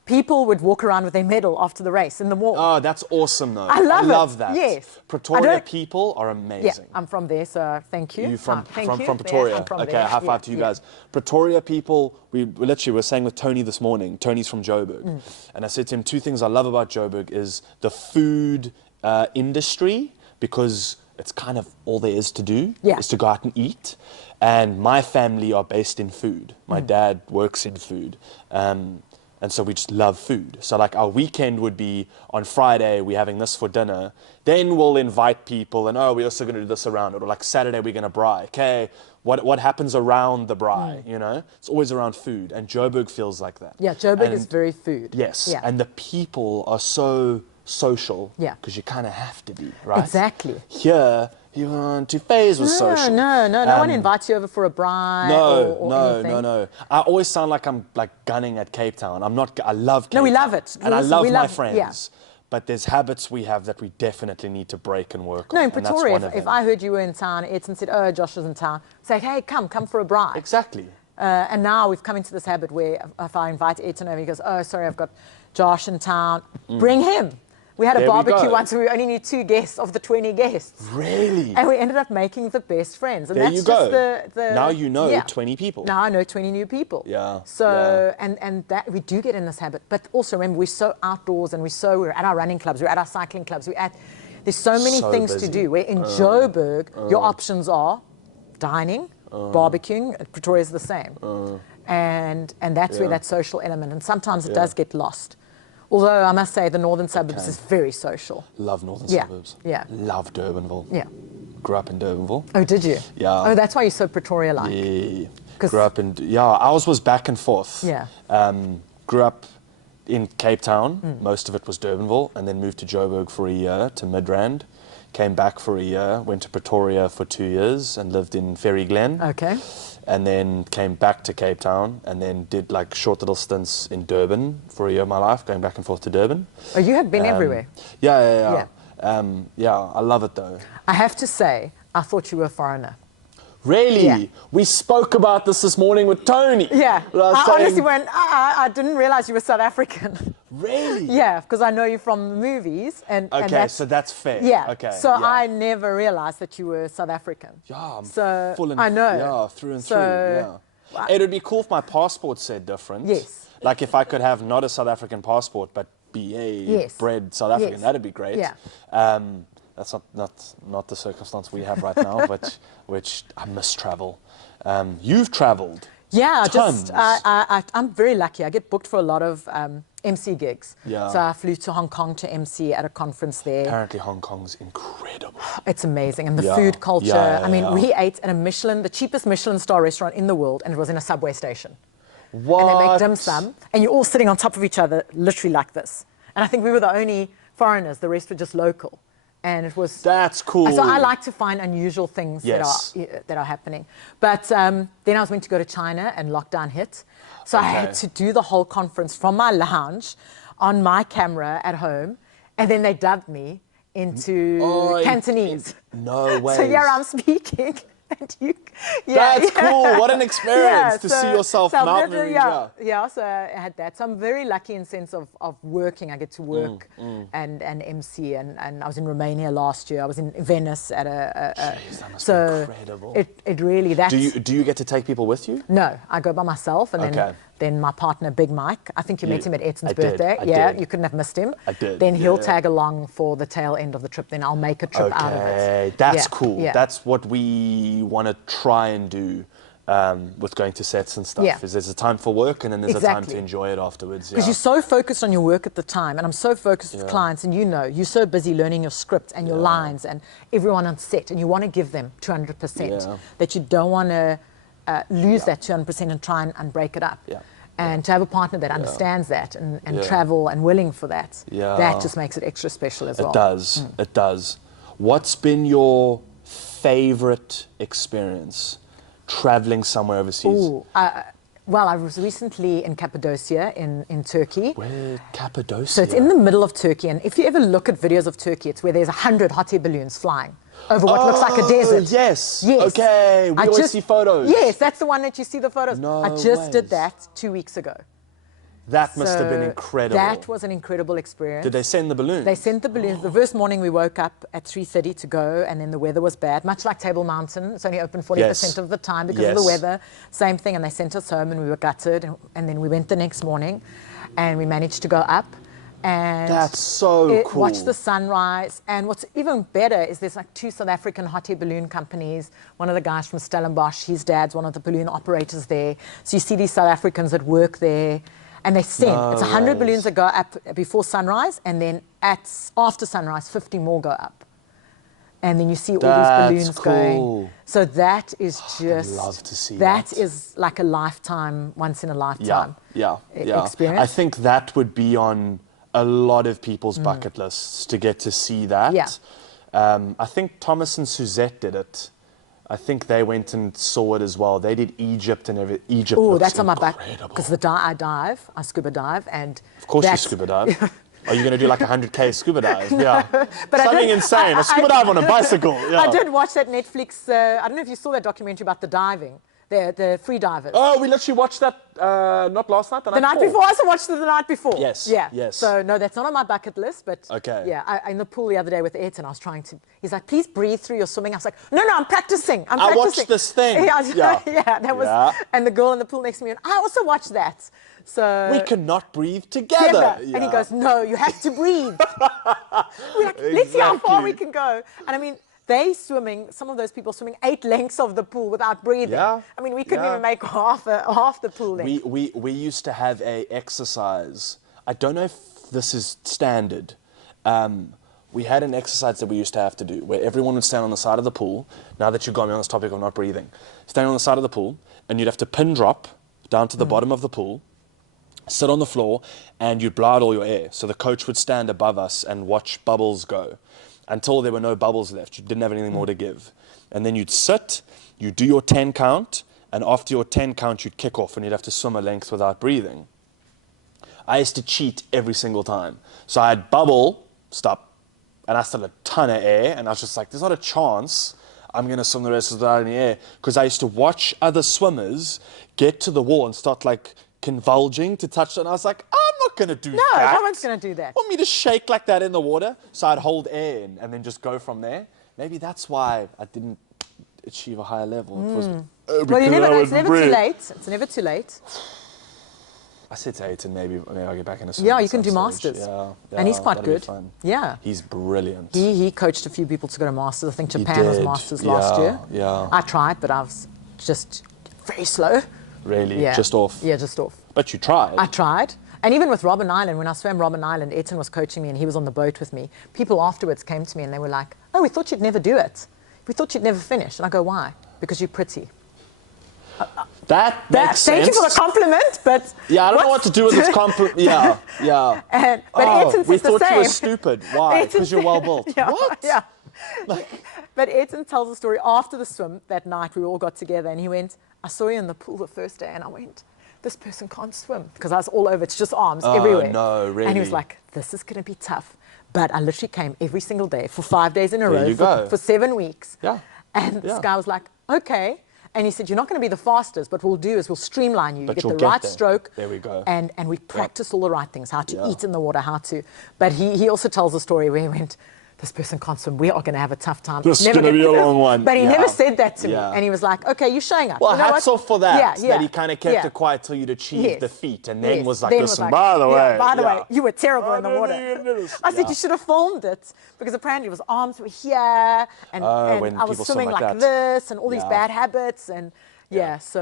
people would walk around with their medal after the race in the mall. Oh, that's awesome, though. I love it. that. Yes. Pretoria people are amazing. Yeah, I'm from there, so thank you. You from Thank you. Pretoria? Yeah, I'm from okay, there. high five to you guys. Pretoria people, we literally were saying with Tony this morning, Tony's from Joburg, and I said to him, 2 things I love about Joburg is the food industry, because it's kind of all there is to do, is to go out and eat. And my family are based in food. My dad works in food. And so we just love food. So like our weekend would be on Friday, we're having this for dinner. Then we'll invite people and, we're also going to do this around it. Or like Saturday, we're going to braai. Okay, what happens around the braai, you know? It's always around food. And Joburg feels like that. Yeah, Joburg is very food. Yes, Yeah. and the people are so social. Yeah. Because you kind of have to be, right? Exactly. Here, you want to phase with social. No one invites you over for a braai or anything. No. I always sound like I'm like gunning at Cape Town. I'm not. I love Cape No, we Town, love it. and Listen, I love we my love- friends. yeah. But there's habits we have that we definitely need to break and work on. No, in and that's Pretoria, one of if them. I heard you were in town, Edson said, oh, Josh is in town, say, hey, come for a braai. Exactly. And now we've come into this habit where if I invite Edson over, he goes, oh, sorry, I've got Josh in town. Bring him. We had a There we barbecue go. once and we only need 2 guests of the 20 guests. Really? And we ended up making the best friends. And There that's you go. Just the Now you know yeah. 20 people. Now I know 20 new people. Yeah, So, and that we do get in this habit. But also remember, we're so outdoors and we're at our running clubs, we're at our cycling clubs, there's so many So things busy. to do. Where in Joburg, your options are dining, barbecuing. Pretoria's the same. And that's where that social element, and sometimes it does get lost. Although I must say the northern suburbs is very social. Love northern Yeah, suburbs. yeah. Love Durbanville. Yeah. Grew up in Durbanville. Oh, did you? Yeah. Oh, that's why you're so Pretoria-like. Yeah. 'Cause- Grew up in, ours was back and forth. Yeah. Grew up in Cape Town, most of it was Durbanville, and then moved to Joburg for a year, to Midrand. Came back for a year, went to Pretoria for 2 years and lived in Ferry Glen. Okay. And then came back to Cape Town and then did like short little stints in Durban for a year of my life, going back and forth to Durban. Oh, you have been everywhere. Yeah. I love it though. I have to say, I thought you were a foreigner. Really? Yeah. We spoke about this morning with Tony. Yeah. I was I saying- honestly went, I didn't realize you were South African. Really? Yeah, because I know you from the movies. And Okay, so that's fair. Yeah. Okay. So yeah. I never realized that you were South African. Yeah, I'm So full and I know. Yeah, through and So- through. Yeah. It would be cool if my passport said different. Yes. Like if I could have not a South African passport, but be a Yes. bred South African, Yes. that'd be great. Yeah. That's not the circumstance we have right now, but which I miss travel. You've travelled. Yeah, Tons. I'm very lucky. I get booked for a lot of MC gigs. Yeah. So I flew to Hong Kong to MC at a conference there. Apparently Hong Kong's incredible. It's amazing. And the Yeah. food culture. Yeah, I mean, yeah. we ate at the cheapest Michelin star restaurant in the world, and it was in a subway station. What? And they make dim sum, and you're all sitting on top of each other, literally like this. And I think we were the only foreigners. The rest were just local. And it was... That's cool. So I like to find unusual things Yes. that are happening. But then I was meant to go to China, and lockdown hit. So I had Okay. to do the whole conference from my lounge on my camera at home. And then they dubbed me into Oh, Cantonese. No way. So here I'm speaking. And you, That's cool. What an experience to see yourself so mount the yeah, so I had that. So I'm very lucky in sense of working. I get to work and MC. And I was in Romania last year. I was in Venice at a Jeez, that must so be incredible. It really, that's... Do you get to take people with you? No, I go by myself, and Okay. then my partner, Big Mike. I think you met him at Edson's I did, birthday. I Yeah, did. you couldn't have missed him. I did, Then he'll yeah. tag along for the tail end of the trip. Then I'll make a trip out of it. Okay, that's Yeah, cool. yeah. That's what we want to try and do with going to sets and stuff. Yeah. Is there's a time for work and then there's a time to Exactly. enjoy it afterwards. Because you're so focused on your work at the time, and I'm so focused with clients, and you're so busy learning your script and your lines and everyone on set, and you want to give them 200%, Yeah. that you don't want to lose that 200% and try and break it up. Yeah. And to have a partner that understands that and Yeah. travel and willing for that, Yeah. that just makes it extra special as well. It does. It does. What's been your favorite experience traveling somewhere overseas? Ooh, well, I was recently in Cappadocia in Turkey. Where? Cappadocia. So it's in the middle of Turkey, and if you ever look at videos of Turkey, it's where there's 100 hot air balloons flying. over what looks like a desert. Yes. Yes. Okay. We I always just- see photos. Yes, that's the one that you see the photos. No I just did ways. that 2 weeks ago. That must have been So incredible. That was an incredible experience. Did they send the balloons? They sent the balloons. The first morning we woke up at 3:30 to go, and then the weather was bad, much like Table Mountain. It's only open 40% Yes. of the time because of the weather. Same thing, and they sent us home, and we were gutted. And then we went the next morning, and we managed to go up. And That's so cool. watch the sunrise. And what's even better is there's like 2 South African hot air balloon companies. One of the guys from Stellenbosch, his dad's one of the balloon operators there. So you see these South Africans that work there. And they send, No it's 100 ways. balloons that go up before sunrise, and then after sunrise, 50 more go up. And then you see all That's these balloons cool. going. So that is just, love to see that that. is like a lifetime, once in a lifetime experience. I think that would be on a lot of people's bucket lists to get to see that. Yeah. I think Thomas and Suzette did it. I think they went and saw it as well. They did Egypt and everything. Egypt Oh, looks that's on my back. incredible. Because I scuba dive, and Of course you that's- scuba dive. Are you going to do like a 100K scuba dive? Yeah. but I Something did- insane. A scuba dive on a bicycle. Yeah. I did watch that Netflix, I don't know if you saw that documentary about the diving, the free divers. Oh, we literally watched that not last night, The night before, I also watched it the night before. Yes, Yeah. yes. So no, that's not on my bucket list, but Okay. yeah, in the pool the other day with Ayrton, I was trying to. He's like, "Please breathe through your swimming." I was like, "No, I'm practicing. I'm I practicing." watched this thing. Yeah, Yeah. that was. Yeah. And the girl in the pool next to me, and I also watched that. So We cannot breathe together. together. And he goes, "No, you have to breathe." We're like, let's see how far Exactly. we can go. And I mean, they swimming, some of those people swimming 8 lengths of the pool without breathing. Yeah. I mean, we couldn't Yeah. even make half the pool length. We used to have a exercise. I don't know if this is standard. We had an exercise that we used to have to do where everyone would stand on the side of the pool. Now that you've got me on this topic of not breathing, stand on the side of the pool, and you'd have to pin drop down to the bottom of the pool, sit on the floor, and you'd blow out all your air. So the coach would stand above us and watch bubbles go until there were no bubbles left. You didn't have anything more to give. And then you'd sit, you'd do your 10 count, and after your 10 count, you'd kick off and you'd have to swim a length without breathing. I used to cheat every single time. So I'd bubble, stop, and I still had a ton of air, and I was just like, there's not a chance I'm going to swim the rest without any air. Because I used to watch other swimmers get to the wall and start like convulging to touch it, and I was like, I'm not going to do No, that. no one's going to do that. Want me to shake like that in the water? So I'd hold air in and then just go from there. Maybe that's why I didn't achieve a higher level. It was, Well, you never know. It's would never too breathe. late. It's never too late. I said to Aiton, maybe I'll get back in a swim Yeah, at you can some do stage. masters. Yeah, And he's quite that'll be good. fun. Yeah. He's brilliant. He coached a few people to go to masters. I think Japan was did. masters last Yeah, year. yeah. I tried, but I was just very slow. Really? Yeah. Just off? Yeah, just off. But you tried. I tried. And even with Robben Island, when I swam Robben Island, Ayrton was coaching me and he was on the boat with me. People afterwards came to me and they were like, "Oh, we thought you'd never do it. We thought you'd never finish." And I go, "Why?" "Because you're pretty." That makes sense. Thank you for the compliment, but... Yeah, I don't know what to do with this compliment. Yeah, yeah. But Ayrton we says the thought you were same. stupid. Why? Ayrton Because you're well built. Yeah, What? Yeah. But Ayrton tells a story after the swim that night. We all got together and he went, "I saw you in the pool the first day," and I went, "This person can't swim," because I was all over. It's just arms everywhere. no, And he really? was like, "This is going to be tough." But I literally came every single day for 5 days in a There row you go. for 7 weeks. Yeah. And this Yeah. guy was like, "Okay." And he said, "You're not going to be the fastest, but what we'll do is we'll streamline you. You But get you'll the get right there. stroke." There we go. And we practice all the right things, how to Yeah. eat in the water, how to. But he also tells a story where he went, "This person can't swim. We are going to have a tough time. This is Never gonna get be a this." long one. But he Yeah. never said that to me. Yeah. And he was like, "Okay, you're showing up." Well, You know hats what? off for that. Yeah, yeah. That he kind of kept Yeah. it quiet till you'd achieved Yes. the feat, and then Yes. was like, Then "Listen, like, by the yeah, way, by the yeah. way, you were terrible I in the don't water." think you did this. I said, Yeah. "You should have filmed it," because apparently his arms were here, and when I was people swim swimming like like that. this, and all these Yeah. bad habits, and Yeah. so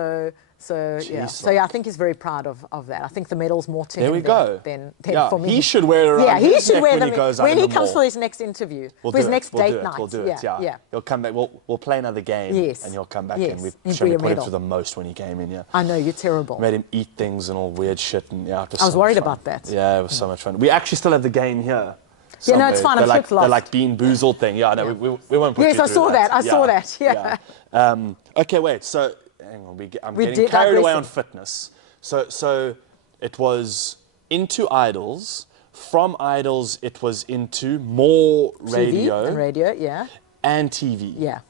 yeah. Jeez, So yeah, I like- think he's very proud of that. I think the medal's more to There him we go. than Yeah, for me. he should wear it around Yeah, he his should neck wear when them he goes out when in he the comes mall. for his next interview, We'll for his do it. next We'll date do it. night. We'll do it. Yeah. yeah. He'll come back. We'll play another game. Yes. And he'll come back Yes. in. We've He'll shown be we a put him medal. through the most when he came in. Yeah. I know, you're terrible. Made him eat things and all weird shit, and yeah, it was I was so much worried fun. about that. Yeah, it was so much fun. We actually still have the game here. Yeah, no, it's somewhere. fine, I'm They're sure like, it's lost. They're like Bean Boozled thing. Yeah, no, we won't put Yes, you I through saw that. I saw that, yeah. Okay, wait. So hang on, I'm We getting did carried away digressing. on fitness. So it was into idols. From idols, it was into more TV radio. and radio, yeah. And TV. Yeah.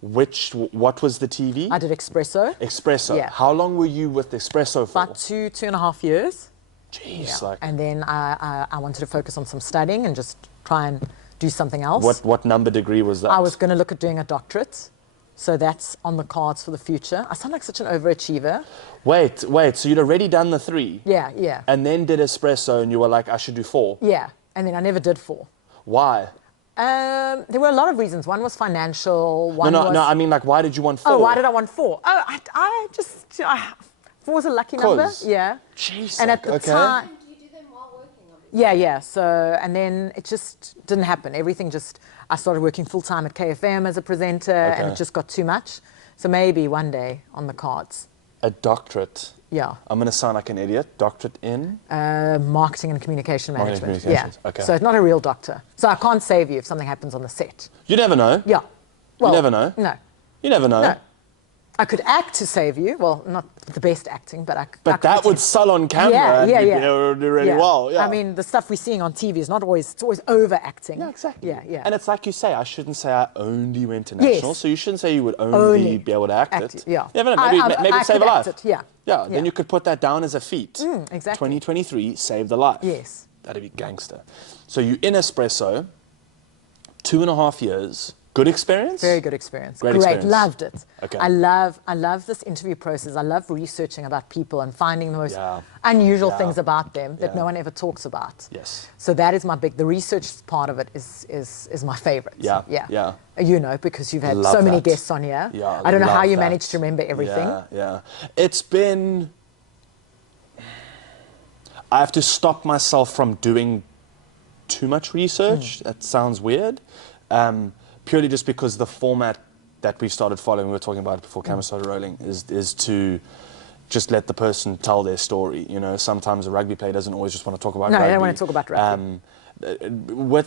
What was the TV? I did espresso. Espresso. Yeah. How long were you with espresso for? About 2.5 years. Jeez, Yeah. like And then I wanted to focus on some studying and just try and do something else. what number degree was that? I was going to look at doing a doctorate. So that's on the cards for the future. I sound like such an overachiever. Wait, so you'd already done the 3? Yeah, yeah. And then did espresso and you were like, I should do 4? Yeah. And then I never did 4. Why? There were a lot of reasons. One was financial. One was... No, I mean, like, why did you want 4? Oh, why did I want 4? Oh, I just... 4 was a lucky number. 'Cause? Yeah. Jeez, And at the time... And do you do them while working, obviously? Yeah. So, and then it just didn't happen. Everything just... I started working full-time at KFM as a presenter, and Okay. it just got too much. So maybe one day on the cards. A doctorate. Yeah. I'm going to sound like an idiot. Doctorate in? Marketing and communication Marketing management. and communications, Yeah. okay. So it's not a real doctor. So I can't save you if something happens on the set. You never know. Yeah. Well, never know. No. You never know. No. I could act to save you. Well, not the best acting, but I could But that would pretend. sell on camera Yeah, and yeah, you'd be yeah. able to do really well. Yeah. I mean, the stuff we're seeing on TV is not always, it's always overacting. Yeah, exactly. Yeah, yeah. And it's like you say, I shouldn't say I only went international, Yes. so you shouldn't say you would only be able to act it. Yeah. You never know, maybe I it'd save could a act life. it, yeah. Yeah, Yeah. then you could put that down as a feat. Exactly. 2023 saved a life. Yes. That'd be gangster. So you in espresso, 2.5 years, good experience? Very good experience. Great Great, experience. loved it. Okay. I love this interview process. I love researching about people and finding the most Yeah. unusual Yeah. things about them that Yeah. no one ever talks about. Yes. So that is the research part of it is my favorite. Yeah, Yeah. yeah. You know, because you've had Love so many that. guests on here. Yeah, I don't know how love you that. managed to remember everything. Yeah. It's been... I have to stop myself from doing too much research. That sounds weird. Purely just because the format that we started following, we were talking about it before camera started rolling, is to just let the person tell their story. You know, sometimes a rugby player doesn't always just want to talk about No, rugby. they don't want to talk about rugby.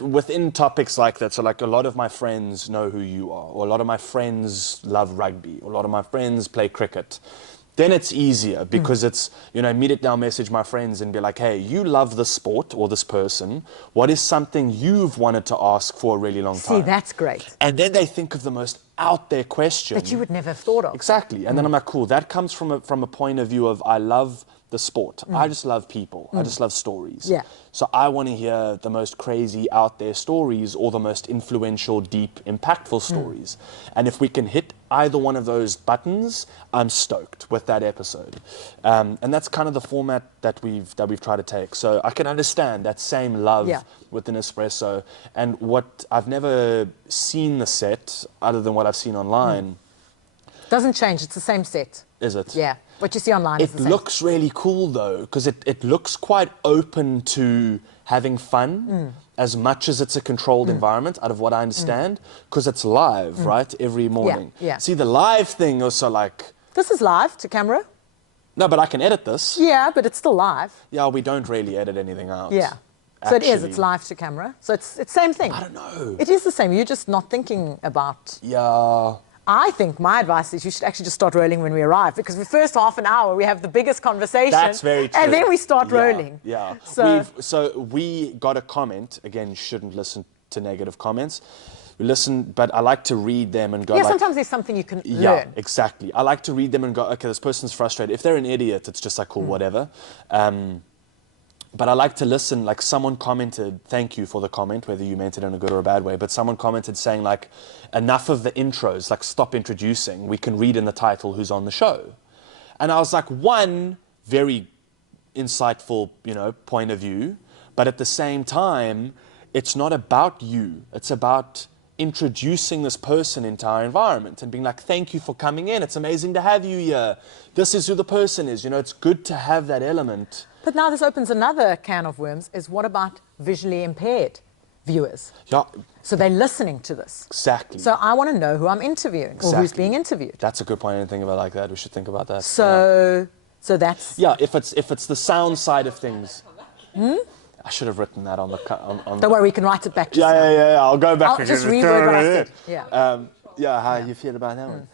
Within topics like that, so like a lot of my friends know who you are, or a lot of my friends love rugby, or a lot of my friends play cricket. Then it's easier because it's, you know, immediately I'll message my friends and be like, hey, you love this sport or this person. What is something you've wanted to ask for a really long time? See, that's great. And then they think of the most out there question. That you would never have thought of. Exactly. And then I'm like, cool, that comes from a point of view of I love the sport. I just love people. I just love stories. Yeah. So I want to hear the most crazy out there stories or the most influential, deep, impactful stories. And if we can hit either one of those buttons, I'm stoked with that episode. And that's kind of the format that we've tried to take. So I can understand that same love Yeah. within espresso. And what I've never seen the set other than what I've seen online. Doesn't change. It's the same set. Is it? Yeah. What you see online is It the same. looks really cool though, because it looks quite open to having fun as much as it's a controlled environment, out of what I understand, because it's live, right, every morning. yeah. See, the live thing also like, This is live to camera. no, but I can edit this. Yeah, but it's still live. Yeah, we don't really edit anything out. Yeah. So it is. actually. It's live to camera. So it's same thing. I don't know. It is the same. You're just not thinking about. Yeah. I think my advice is you should actually just start rolling when we arrive, because the first half an hour we have the biggest conversation. That's very true. And then we start Yeah, rolling. Yeah. So We got a comment. Again, you shouldn't listen to negative comments. We listen, but I like to read them and go yeah, like, sometimes there's something you can yeah, learn. exactly. I like to read them and go, okay, this person's frustrated. If they're an idiot, it's just like, cool, whatever. But I like to listen, like someone commented, thank you for the comment, whether you meant it in a good or a bad way, but someone commented saying like, enough of the intros, like stop introducing, we can read in the title who's on the show. And I was like, one, very insightful, you know, point of view, but at the same time, it's not about you, it's about introducing this person into our environment and being like, thank you for coming in, it's amazing to have you here, this is who the person is, you know, it's good to have that element. But now this opens another can of worms, is what about visually impaired viewers? Yeah, So they're listening to this. exactly. So I want to know who I'm interviewing or who's Exactly. being interviewed. That's a good point. I didn't think about it like that. We should think about that. So that's... yeah, if it's the sound side of things. I should have written that on the on Don't worry, we can write it back just now. yeah. I'll go back. I'll just reword what I said. Yeah. How you feel about that one?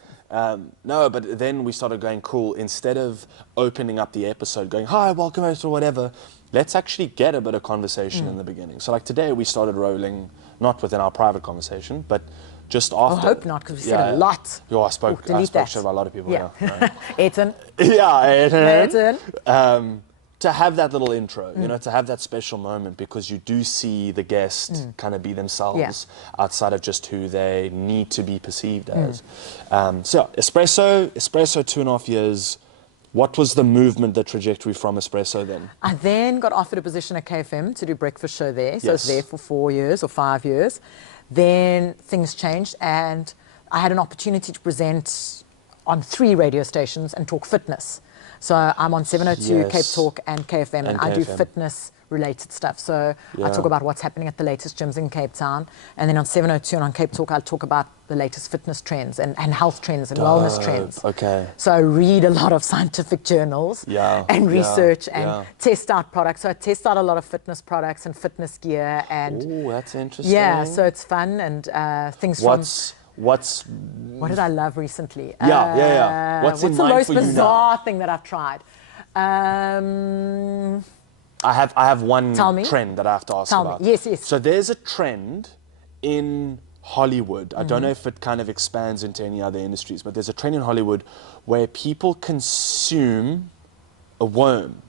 No, but then we started going, cool, instead of opening up the episode going, hi, welcome to whatever, let's actually get a bit of conversation in the beginning. So like today we started rolling, not within our private conversation, but just I after? hope not, because we said a lot. Yeah, I spoke delete that. shit about a lot of people. Yeah. Yeah. Eton. Eton. To have that little intro, you know, to have that special moment, because you do see the guest kind of be themselves outside of just who they need to be perceived as. So espresso 2.5 years. What was the movement, the trajectory from espresso then? I then got offered a position at KFM to do breakfast show there. So I was Yes. there for 4 years or 5 years. Then things changed and I had an opportunity to present on 3 radio stations and talk fitness. So I'm on 702, Yes. Cape Talk and KFM, and I do KFM. fitness related stuff. So I Yeah. talk about what's happening at the latest gyms in Cape Town. And then on 702 and on Cape Talk, I'll talk about the latest fitness trends and health trends and wellness trends. Okay. So I read a lot of scientific journals and research and test out products. So I test out a lot of fitness products and fitness gear. And Oh, that's interesting. yeah, so it's fun and things What did I love recently? What's in the mind most for you now? bizarre thing that I've tried? I have one Tell me. trend that I have to ask Tell me. about. Yes. So there's a trend in Hollywood. I don't know if it kind of expands into any other industries, but there's a trend in Hollywood where people consume a worm,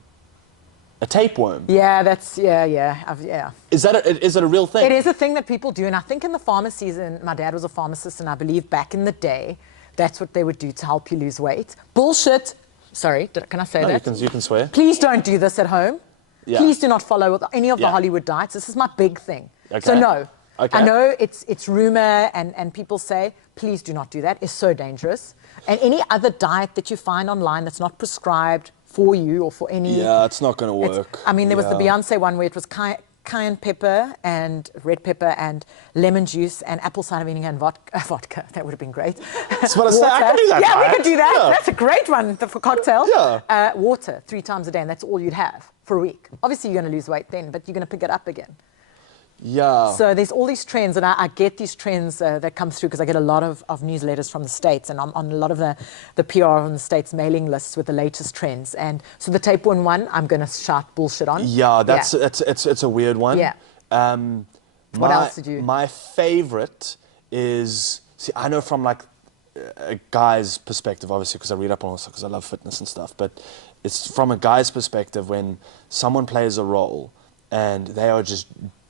a tapeworm. Yeah, that's yeah. Is it a real thing? It is a thing that people do, and I think in the pharmacies, and my dad was a pharmacist, and I believe back in the day, that's what they would do to help you lose weight. Bullshit. Sorry, can I say that? You can swear. Please don't do this at home. Yeah. Please do not follow any of the Yeah. Hollywood diets. This is my big thing. Okay. So no. Okay. I know it's rumor and people say, please do not do that. It's so dangerous. And any other diet that you find online that's not prescribed for you or for any... Yeah, it's not going to work. I mean, there was the Beyonce one where it was cayenne pepper and red pepper and lemon juice and apple cider vinegar and vodka. That would have been great. That's what I said. I can do that. Yeah, diet. we could do that. Yeah. That's a great one for cocktails. Yeah. Water 3 times a day, and that's all you'd have for a week. Obviously, you're going to lose weight then, but you're going to pick it up again. Yeah. So there's all these trends, and I get these trends that come through because I get a lot of newsletters from the States, and I'm on a lot of the PR on the States mailing lists with the latest trends. And so the tapeworm one, I'm going to shout bullshit on. Yeah, it's a weird one. Yeah. What else did you... My favorite is... See, I know from like a guy's perspective, obviously, because I read up on it, because I love fitness and stuff, but it's from a guy's perspective when someone plays a role and they are just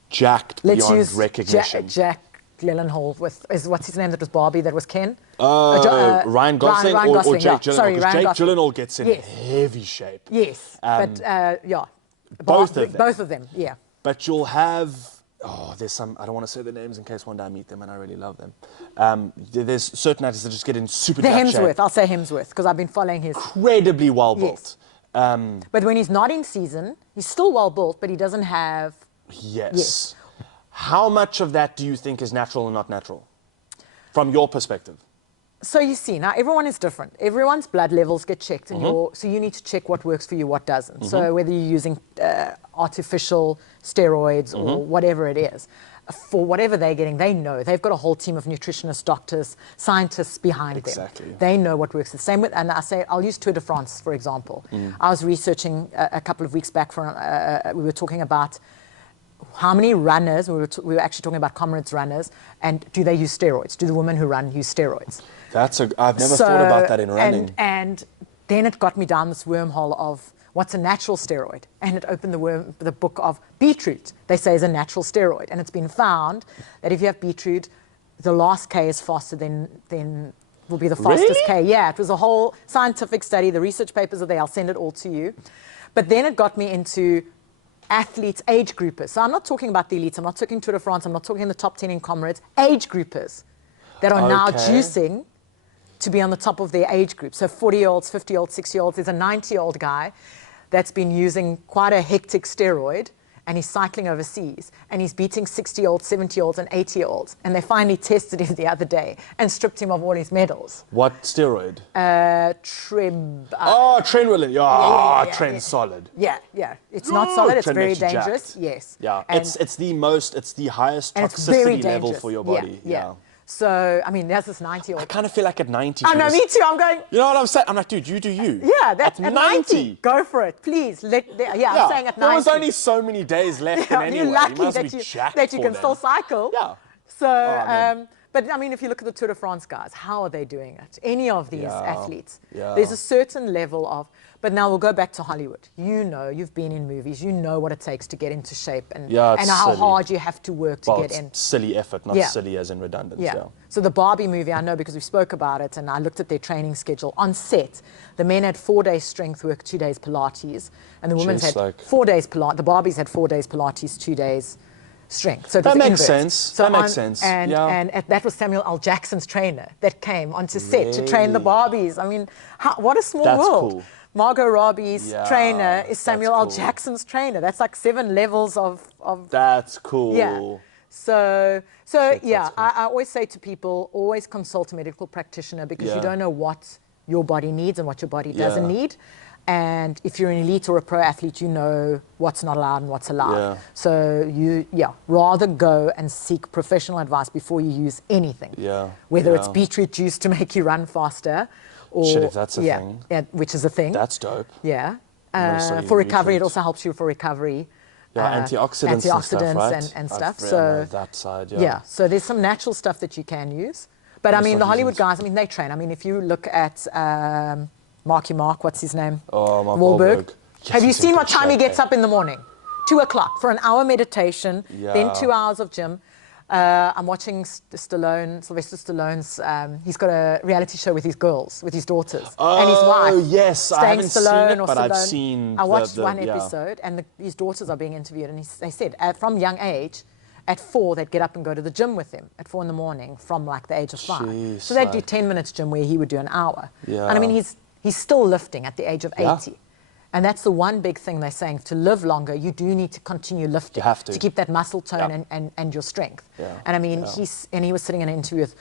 jacked beyond recognition. Jack Gyllenhaal with what's his name? That was Barbie. That was Ken. Ryan Gosling, Ryan or Gosling, Jake yeah. Gyllenhaal. Sorry, because Ryan Jake Gosling. Gyllenhaal gets in Yes. heavy shape. Yes, but yeah. Both of them. Both of them. Yeah. But you'll have... Oh, there's some... I don't want to say the names in case one day I meet them and I really love them. There's certain actors that just get in super The jacked shape. Hemsworth. I'll say Hemsworth because I've been following his... Incredibly well built. But when he's not in season, he's still well built, but he doesn't have... Yes. How much of that do you think is natural and not natural? From your perspective? So you see, now everyone is different. Everyone's blood levels get checked, and so you need to check what works for you, what doesn't. So whether you're using artificial steroids or whatever it is, for whatever they're getting, they know. They've got a whole team of nutritionists, doctors, scientists behind them. They know what works. The same with, and I say, I'll use Tour de France, for example. I was researching a couple of weeks back, we were talking about how many runners, we were actually talking about Comrades runners, and do they use steroids? Do the women who run use steroids? I've never thought about that in running. And then it got me down this wormhole of what's a natural steroid? And it opened the book of beetroot, they say is a natural steroid. And it's been found that if you have beetroot, the last K is faster than will be the fastest K. Yeah, it was a whole scientific study. The research papers are there. I'll send it all to you. But then it got me into athletes, age groupers. So I'm not talking about the elites. I'm not talking Tour de France. I'm not talking the top 10 in Comrades. Age groupers that are now juicing to be on the top of their age group. So 40-year-olds, 50-year-olds, 60-year-olds. There's a 90-year-old guy that's been using quite a hectic steroid, and he's cycling overseas, and he's beating 60-year-olds, 70-year-olds, and 80-year-olds. And they finally tested him the other day and stripped him of all his medals. What steroid? Tren. Tren. Tren's solid. Yeah. It's not solid. It's Tren very makes you dangerous. jacked. Yes. Yeah. And it's the highest and it's very toxicity level dangerous for your body. Yeah. So, I mean, there's this 90-year-old. I kind of feel like at 90. Oh, no, me too. I'm going... You know what I'm saying? I'm like, dude, you do you. Yeah, that's at 90. Go for it, please. I'm saying at 90. There was only so many days left anyway. You're lucky you that you can still cycle. Yeah. So, But I mean, if you look at the Tour de France guys, how are they doing it? Any of these athletes, Yeah. there's a certain level of. But now we'll go back to Hollywood. You know, you've been in movies. You know what it takes to get into shape, and it's how silly. hard you have to work to get it's in. silly effort, not silly as in redundant. Yeah. So the Barbie movie, I know because we spoke about it, and I looked at their training schedule on set. The men had 4 days strength work, 2 days Pilates, and the women's had 4 days Pilates. The Barbies had 4 days Pilates, 2 days strength. So that makes inverse. sense. So that makes sense. And that was Samuel L. Jackson's trainer that came onto set to train the Barbies. I mean, what a small world. Cool. Margot Robbie's trainer is Samuel L. cool. Jackson's trainer. That's like 7 levels of. That's cool. Yeah. So Shit, yeah, cool. I always say to people, always consult a medical practitioner because you don't know what your body needs and what your body doesn't need. And if you're an elite or a pro athlete, you know what's not allowed and what's allowed. Yeah. So rather go and seek professional advice before you use anything. Yeah. Whether it's beetroot juice to make you run faster, or shit, if that's a thing. Yeah, which is a thing. That's dope. Yeah. gonna start For eating recovery, it beetroot. also helps you for recovery. Yeah, antioxidants and stuff, right? and I've stuff. read So that side, yeah, so there's some natural stuff that you can use. But I mean, start the Hollywood using guys, I mean, they train. I mean, if you look at Marky Mark, what's his name? Oh, Mark Wahlberg. Wahlberg. Yes, Have you he's in seen good what time he shape, gets eh? up in the morning? 2 o'clock for an hour meditation, then Yeah. 2 hours of gym. I'm watching Sylvester Stallone's, he's got a reality show with his girls, with his daughters, and his wife. Oh, yes, I Staying haven't seen Stallone it, or but I've Stallone. seen I watched the- one yeah. episode, and his daughters are being interviewed, and they said from young age, at 4, they'd get up and go to the gym with him at 4 in the morning from like the age of 5. Jeez, So they'd do like- 10 minutes gym where he would do an hour. Yeah. And I mean, he's still lifting at the age of 80. Yeah. And that's the one big thing they're saying, to live longer, you do need to continue lifting. You have to. keep that muscle tone Yeah. and your strength. Yeah. And I mean, he was sitting in an interview with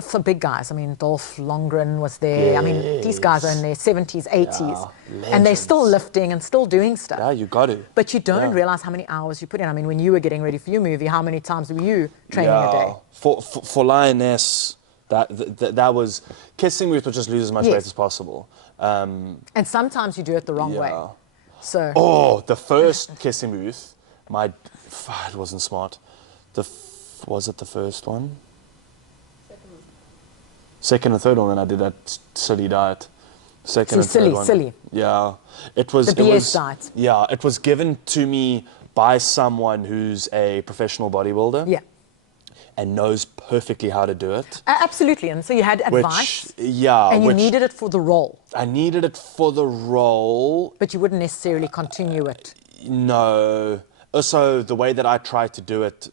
some big guys. I mean, Dolph Lundgren was there. I mean, these guys are in their 70s, 80s. And they're still legends. lifting and still doing stuff. Yeah, you got to. But you don't realize how many hours you put in. I mean, when you were getting ready for your movie, how many times were you training a day? For Lioness, that was kissing Ruth, but just lose as much weight as possible. And sometimes you do it the wrong way. So Oh, the first kissing booth, it wasn't smart. Was it the first one? Second and third one, and I did that silly diet. Second and third one. silly. Yeah, it was. The it BS was, diet. Yeah, it was given to me by someone who's a professional bodybuilder. yeah. And knows perfectly how to do it. Absolutely. And so you had advice. And you needed it for the role. I needed it for the role. But you wouldn't necessarily continue it. No. Also, the way that I tried to do it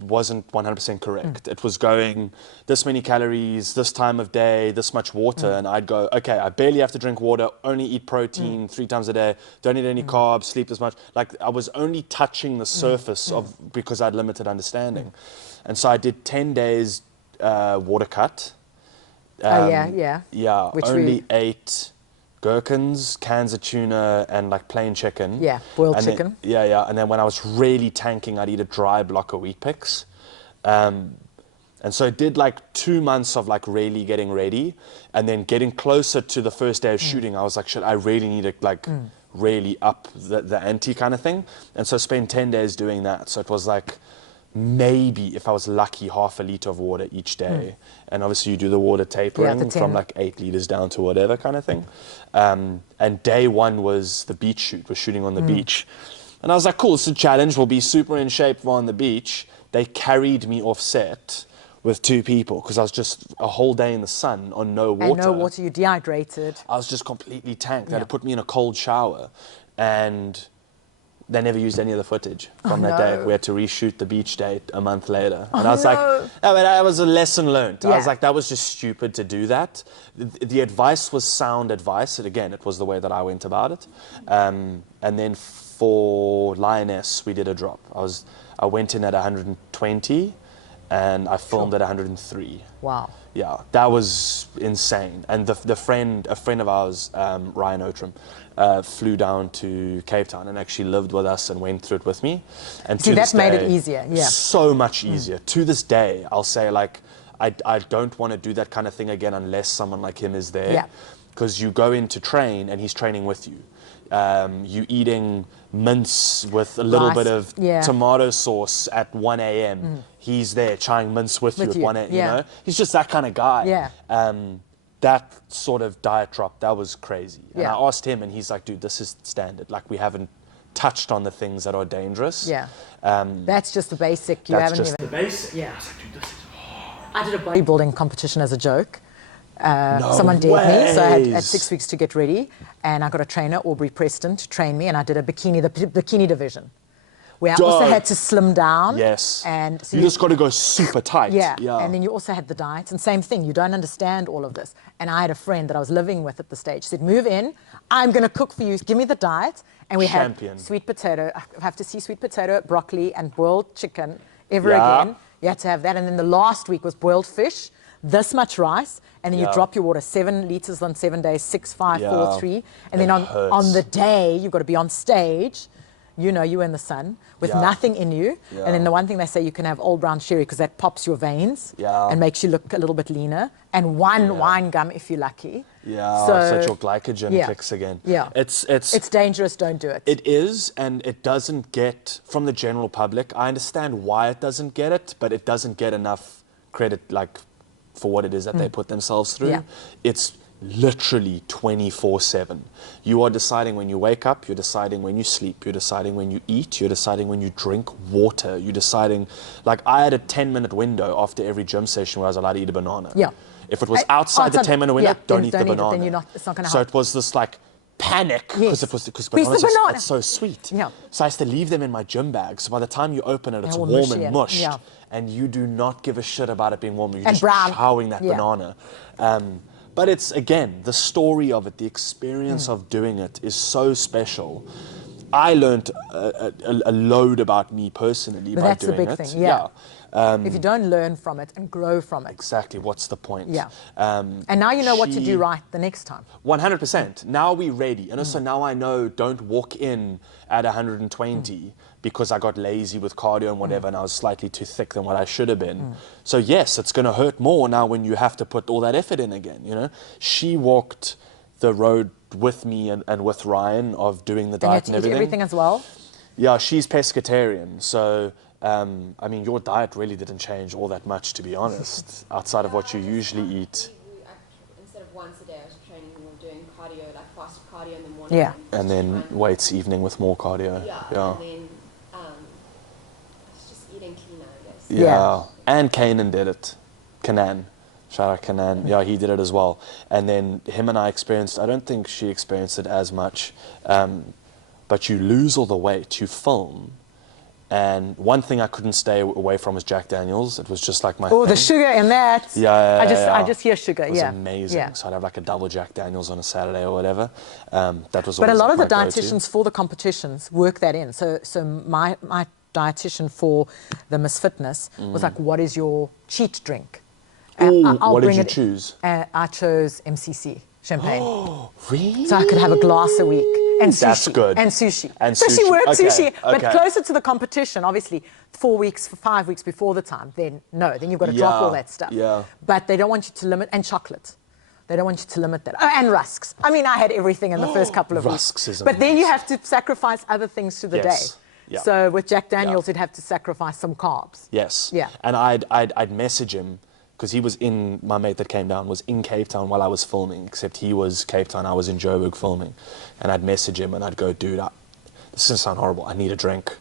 wasn't 100% correct. It was going this many calories, this time of day, this much water, and I'd go, okay, I barely have to drink water, only eat protein 3 times a day, don't eat any carbs, sleep as much. Like, I was only touching the surface of because I had limited understanding. And so I did 10 days water cut. Yeah. Yeah, Which only ate gherkins, cans of tuna, and like plain chicken. Yeah, boiled And chicken. Then, and then when I was really tanking, I'd eat a dry block of wheat pix. And so I did like 2 months of like really getting ready, and then getting closer to the first day of shooting, I was like, shit, I really need to like really up the ante kind of thing. And so I spent 10 days doing that. So it was like, maybe if I was lucky, half a liter of water each day. And obviously you do the water tapering the from 10. like 8 liters down to whatever kind of thing. And day 1 was the beach shoot, we're shooting on the beach. And I was like, cool, it's a challenge, we'll be super in shape on the beach. They carried me off set with 2 people because I was just a whole day in the sun on no water. And no water, you dehydrated. I was just completely tanked. They had to put me in a cold shower. And they never used any of the footage from that day. We had to reshoot the beach day a month later. And I was like, I mean, that was a lesson learned. I was like, that was just stupid to do that. The advice was sound advice. And again, it was the way that I went about it. And then for Lioness, we did a drop. I went in at 120 and I filmed at 103. Wow. Yeah, that was insane. And a friend of ours, Ryan Outram, flew down to Cape Town and actually lived with us and went through it with me. And See, to that this made day, it easier, yeah. so much easier. To this day, I'll say like, I don't want to do that kind of thing again unless someone like him is there. Yeah. because you go in to train and he's training with you. You eating mince with a little Rice, bit of yeah. tomato sauce at 1 a.m. He's there trying mince with you at 1 a.m. yeah. You know, he's just that kind of guy. Yeah. That sort of diet drop, that was crazy. And Yeah. I asked him, and he's like, "Dude, this is standard. Like, we haven't touched on the things that are dangerous." Yeah. That's just the basic. You That's haven't just even. the basic. Yeah. I did a bodybuilding competition as a joke. No Someone dared me, so I had ways. 6 weeks to get ready, and I got a trainer, Aubrey Preston, to train me, and I did a bikini, the bikini division, where I also Dope. had to slim down. Yes. And so you just got to go super tight. yeah. And then you also had the diet, and same thing, you don't understand all of this. And I had a friend that I was living with at the stage, said, move in, I'm going to cook for you, give me the diet. And we Champion. had sweet potato, I have to see sweet potato, broccoli, and boiled chicken ever Yeah. again. You had to have that. And then the last week was boiled fish, this much rice, and then you Yeah. drop your water, 7 liters on 7 days, 6, 5, 4, Yeah. 3. And It then hurts. on the day, you've got to be on stage, you know, you in the sun, with Yeah. nothing in you. Yeah. And then the one thing they say, you can have old brown sherry because that pops your veins Yeah. and makes you look a little bit leaner. And one wine gum if you're lucky. Yeah, So so your glycogen yeah. kicks again. Yeah. It's dangerous, don't do it. It is, and it doesn't get, from the general public, I understand why it doesn't get it, but it doesn't get enough credit, like, for what it is that they put themselves through. Yeah. It's literally 24/7. You are deciding when you wake up, you're deciding when you sleep, you're deciding when you eat, you're deciding when you drink water, you're deciding, like, I had a 10-minute window after every gym session where I was allowed to eat a banana. Yeah. If it was outside the 10-minute window, yeah, don't then eat the don't eat it, banana. then you're not- it's not gonna So help. it was this, like, panic Yes. because Where's the bananas banana? it's so sweet. Yeah. So I used to leave them in my gym bag. So by the time you open it, it's all warm mushy and and- mushed. yeah. And you do not give a shit about it being warm. You're And just brown. chowing that Yeah. banana. But it's, again, the story of it, the experience of doing it is so special. I learned a load about me personally But by that's the doing big it. thing, yeah. If you don't learn from it and grow from it. Exactly. What's the point? Yeah. And now you know what to she- do right the next time. 100%. Now we're ready. And also now I know don't walk in at 120 because I got lazy with cardio and whatever and I was slightly too thick than what I should have been. So yes, it's going to hurt more now when you have to put all that effort in again, you know. She walked the road with me and with Ryan of doing the And you diet have to and eat everything. everything as well. Yeah, she's pescatarian. So, I mean, your diet really didn't change all that much, to be honest, outside of what you usually eat. Instead of once a day, I was training and we were doing cardio, like fasted cardio in the morning. Yeah. And then weights evening with more cardio. Yeah. Yeah. And then I was just eating cleaner, I guess. Yeah. Yeah. And Kanan did it. Kanan. Shout out Kanan. Yeah, he did it as well. And then him and I experienced, I don't think she experienced it as much, but you lose all the weight, you film. And one thing I couldn't stay away from was Jack Daniels. It was just like my Oh, thing. the sugar in that. Yeah, I just hear sugar. It was yeah. amazing. Yeah. So I'd have like a double Jack Daniels on a Saturday or whatever. That was But a always lot of the my go-to. dietitians for the competitions work that in. So my dietitian for the Miss Fitness was like, what is your cheat drink? Ooh, I'll what did bring you it- choose? I chose MCC, champagne. Really? So I could have a glass a week. And sushi. That's good. And sushi. And so she sushi. works Okay, sushi. But okay. closer to the competition, obviously, 4 weeks, 5 weeks before the time, then no, then you've got to drop Yeah, all that stuff. yeah. But they don't want you to limit, and chocolate. They don't want you to limit that. Oh, and rusks. I mean, I had everything in the first couple of Rusks weeks. is But then you amazing. have to sacrifice other things to the Yes. day. Yeah. So with Jack Daniels, you'd have to sacrifice some carbs. Yes. Yeah. And I'd message him because he was in, my mate that came down was in Cape Town while I was filming, except he was Cape Town, I was in Joburg filming. And I'd message him and I'd go, dude, this is going to sound horrible, I need a drink.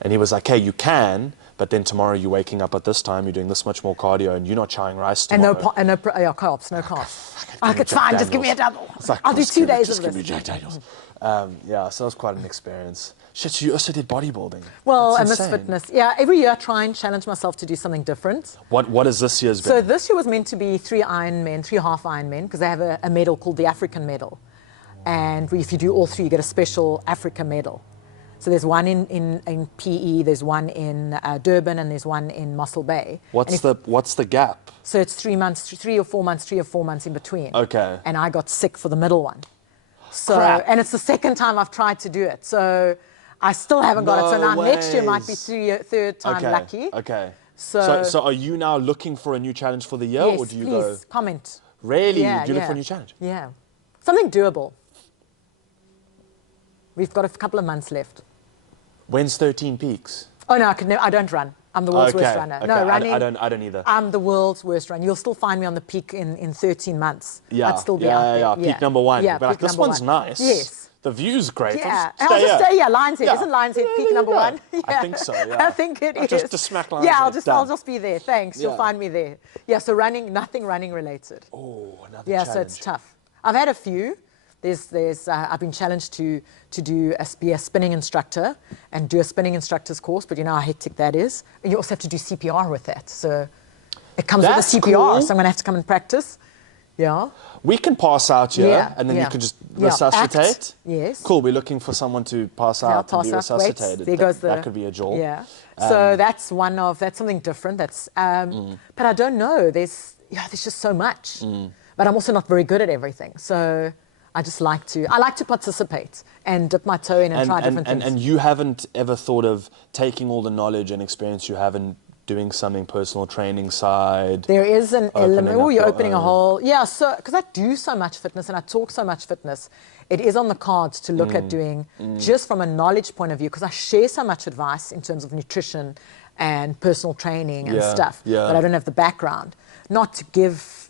And he was like, hey, you can, but then tomorrow you're waking up at this time, you're doing this much more cardio and you're not chowing rice And tomorrow. no carbs, no carbs. Give me It's Jack fine, just give me a Daniels. double. It's like, I'll do just 2 give me- days just of give me this. Jack Daniels. Yeah, so that was quite an experience. Shit, you also did bodybuilding. Well, That's and Miss insane. Fitness. Yeah, every year I try and challenge myself to do something different. What is this year's So been? this year was meant to be 3 Ironmen, 3 half Ironmen, because they have a medal called the African medal. And if you do all 3, you get a special Africa medal. So there's one in PE, there's one in Durban, and there's one in Mossel Bay. And What's the gap? So it's 3 months, 3 or 4 months, 3 or 4 months in between. Okay. And I got sick for the middle one. So, Crap. and it's the second time I've tried to do it. So I still haven't got it. So No now next year might be ways. third time Okay. lucky. Okay. So- So are you now looking for a new challenge for the year, Yes, or do you please go? comment. Really? Yeah, do you look yeah. for a new challenge? Yeah. Something doable. We've got a couple of months left. When's 13 Peaks? Oh no, I don't run. I'm the world's worst runner. Okay. No, running. I don't either. I'm the world's worst runner. You'll still find me on the peak in 13 months. Yeah, I'd still be out there. Peak number 1. Yeah, but like, peak this number one's 1. nice. Yes. The view's great. Yeah, I'll I'll just stay stay here. Lions Head. Yeah. Isn't Lions Head Yeah, peak there number you go. 1? Yeah. I think so, yeah. I think it is. Just to smack Lions Yeah, Head. I'll just be there. Thanks. Yeah. You'll find me there. Yeah, so running, nothing running related. Oh, another Yeah, challenge. so it's tough. I've had a few. I've been challenged to be a spinning instructor and do a spinning instructor's course, but you know how hectic that is. And you also have to do CPR with that. So it comes That's with a CPR, cool. so I'm going to have to come and practice. Yeah. We can pass out here, Yeah, and then yeah. you can just Yeah, resuscitate. act, yes. Cool. We're looking for someone to pass Yeah, out and be pass out, wait, resuscitated. there goes that could be a jaw. Yeah. So that's something different. That's but I don't know. There's just so much. But I'm also not very good at everything. So I like to participate and dip my toe in and try different things. And you haven't ever thought of taking all the knowledge and experience you have and doing something personal training side? There is an element. Oh, you're opening a own. whole. Yeah, so because I do so much fitness and I talk so much fitness, it is on the cards to look at doing just from a knowledge point of view, because I share so much advice in terms of nutrition and personal training and stuff, but I don't have the background, not to give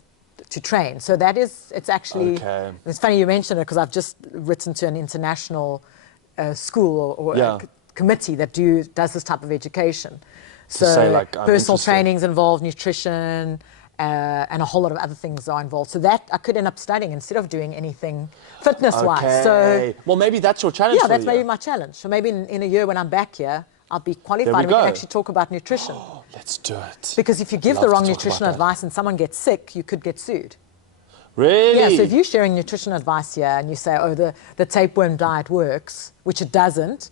to train. So it's actually, it's funny you mentioned it because I've just written to an international school or a committee that does this type of education. So say, like, I'm personal interested. training's involved, nutrition, and a whole lot of other things are involved. So that I could end up studying instead of doing anything fitness-wise. So well, maybe that's your challenge. yeah, for that's the maybe year. my challenge. So maybe in a year when I'm back here, I'll be qualified There we and we can go. actually talk about nutrition. Let's do it. Because if you give Love the to wrong talk nutrition about that. advice and someone gets sick, you could get sued. Really? Yeah, so if you're sharing nutrition advice here and you say, oh, the tapeworm diet works, which it doesn't,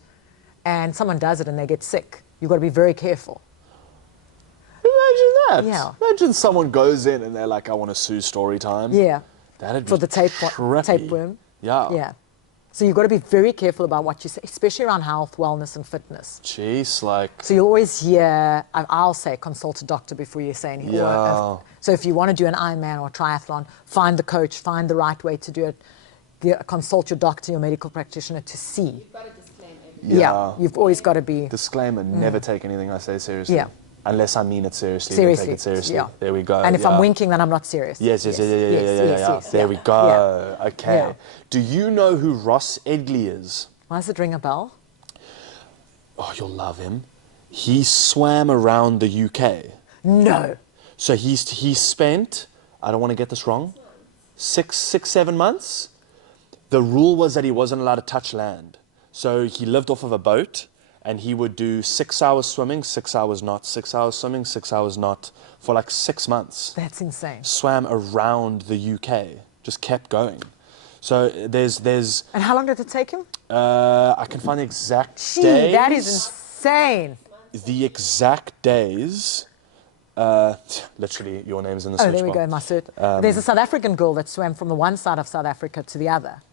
and someone does it and they get sick, you've got to be very careful. Imagine that. Yeah. Imagine someone goes in and they're like, I want to sue Storytime. Yeah. That'd be For the trippy. tapeworm. Yeah. Yeah. So you've got to be very careful about what you say, especially around health, wellness, and fitness. Jeez, like. So you'll always hear, I'll say, consult a doctor before you say anything. Yeah. So if you want to do an Ironman or a triathlon, find the coach, find the right way to do it. Consult your doctor, your medical practitioner to see. You've got to disclaim everything. Yeah. You've always got to be. Disclaimer, never take anything I say seriously. Yeah. Unless I mean it seriously. Seriously. Then take it seriously. Yeah. There we go. And if yeah. I'm winking, then I'm not serious. Yes. There we go. Yeah. Okay. Yeah. Do you know who Ross Edgley is? Why does it ring a bell? Oh, you'll love him. He swam around the UK. No. So he spent, I don't want to get this wrong, 7 months. The rule was that he wasn't allowed to touch land. So he lived off of a boat and he would do 6 hours swimming, 6 hours not, 6 hours swimming, 6 hours not for like 6 months. That's insane. Swam around the UK, just kept going. So there's And how long did it take him? I can find the exact Gee, days. that is insane. The exact days. Literally, your name's in the search Oh, there we bar. go, my cert. There's a South African girl that swam from the one side of South Africa to the other.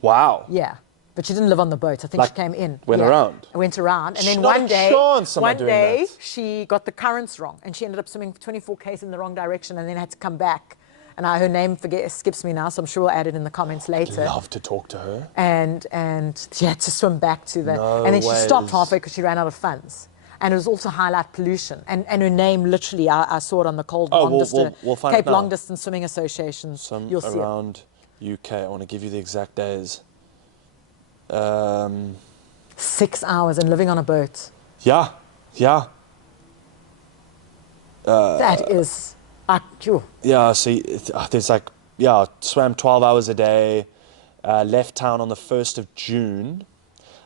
Wow. Yeah. But she didn't live on the boat. I think Like, she came in. went around? Went around. And then Not one a day, chance am I doing that. she got the currents wrong. And she ended up swimming 24 k's in the wrong direction and then had to come back. And her name skips me now, so I'm sure we'll add it in the comments later. Love to talk to her. And she had to swim back to the... No and then she stopped ways. halfway because she ran out of funds. And it was also highlight pollution. And her name, literally, I saw it on the we'll find Cape it now. Long Distance Swimming Association. You'll see it. Around UK. I want to give you the exact days. 6 hours and living on a boat. Yeah. That is... Yeah, see, there's like, swam 12 hours a day, left town on the 1st of June.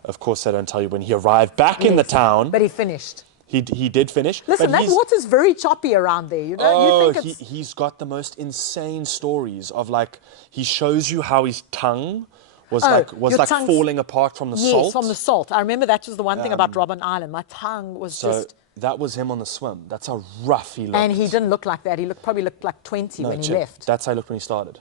Of course, they don't tell you when he arrived back in the town. But he finished. He did finish. Listen, but that water's very choppy around there, you know? You think it's... he's got the most insane stories of like, he shows you how his tongue was your tongue's- falling apart from the salt. Yes, from the salt. I remember that was the one thing about Robben Island. My tongue was So just... that was him on the swim. That's how rough he looked. And he didn't look like that. He probably looked like 20 when he check. left. That's how he looked when he started.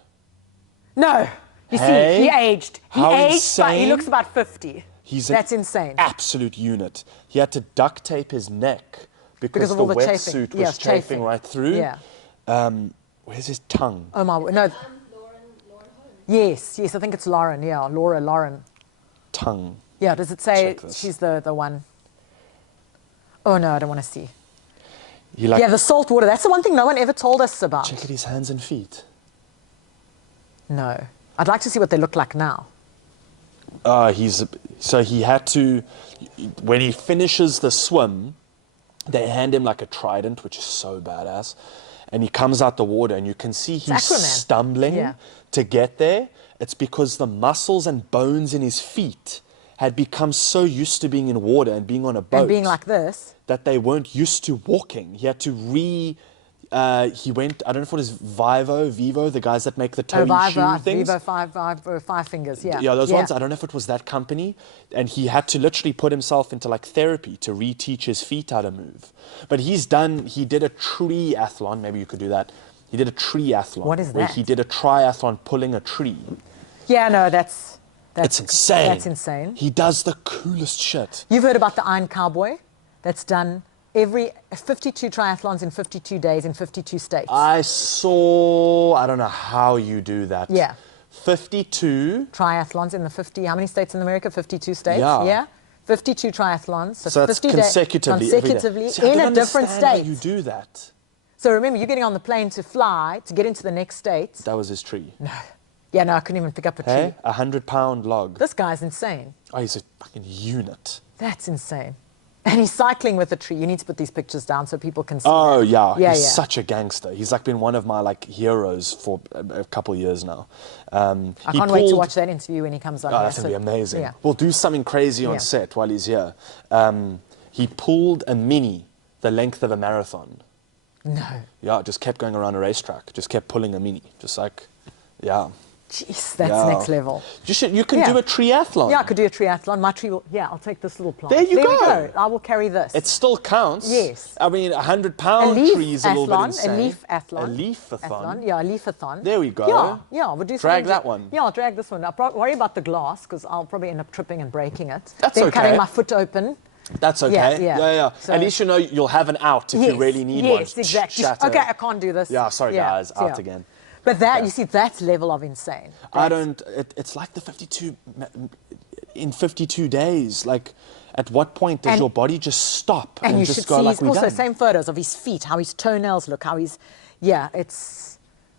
No. You Hey, see, he aged. how But he insane. looks about 50. That's insane. Absolute unit. He had to duct tape his neck because of the all the chafing. wetsuit was Yes, chafing chafing. right through. Yeah. Where's his tongue? Oh, my... No. Lauren Holmes. Yes, I think it's Lauren. Yeah, Lauren. Tongue. Yeah, does it say Check this. she's the one? Oh no, I don't want to see. He like, Yeah, the salt water. That's the one thing no one ever told us about. check at his hands and feet. No. I'd like to see what they look like now. So he had to, when he finishes the swim, they hand him like a trident, which is so badass. And he comes out the water and you can see he's Aquaman. stumbling Yeah. to get there. It's because the muscles and bones in his feet had become so used to being in water and being on a boat And being like this. that they weren't used to walking. He had to he went, I don't know if it was Vivo, the guys that make the toe shoe things. Vivo five fingers, yeah. Yeah, those ones. I don't know if it was that company. And he had to literally put himself into like therapy to reteach his feet how to move. But he did a triathlon. Maybe you could do that. He did a triathlon. What is where that? he did a triathlon pulling a tree. Yeah, no, that's It's insane. That's insane. He does the coolest shit. You've heard about the Iron Cowboy that's done 52 triathlons in 52 days in 52 states. I don't know how you do that. Yeah. 52. Triathlons in the 50, how many states in America? 52 states? Yeah. 52 triathlons. So that's 50 consecutively every day. consecutively See, I in don't a different understand how state. you do that. So remember, you're getting on the plane to fly to get into the next state. That was his tree. Yeah, no, I couldn't even pick up a tree. Hey, 100-pound log. This guy's insane. Oh, he's a fucking unit. That's insane. And he's cycling with a tree. You need to put these pictures down so people can see. Oh, that. yeah. He's such a gangster. He's like been one of my like heroes for a couple of years now. I can't wait to watch that interview when he comes on. Oh, here. that's going to be amazing. Yeah. We'll do something crazy on set while he's here. He pulled a mini the length of a marathon. No. Yeah, just kept going around a racetrack. Just kept pulling a mini. Just like, yeah. Jeez, that's next level. You can do a triathlon. Yeah, I could do a triathlon. My tree will, I'll take this little plant. There you we go. go. I will carry this. It still counts. Yes. I mean, 100-pound tree is a little bit insane. A leaf-athlon. A leaf-a-thon. Yeah, a leaf-a-thon. There we go. Yeah, we'll do Drag something. that one. Yeah, I'll drag this one. I'll worry about the glass because I'll probably end up tripping and breaking it. That's then okay. cutting my foot open. That's okay. Yeah. So, at least you know you'll have an out if you really need one. Yes, exactly. Shatter. Okay, I can't do this. Yeah, sorry guys, out again. But that, you see, that's level of insane. It's like the 52, in 52 days. Like, at what point does your body just stop and you just should go see like we're also done? same photos of his feet, how his toenails look, how he's,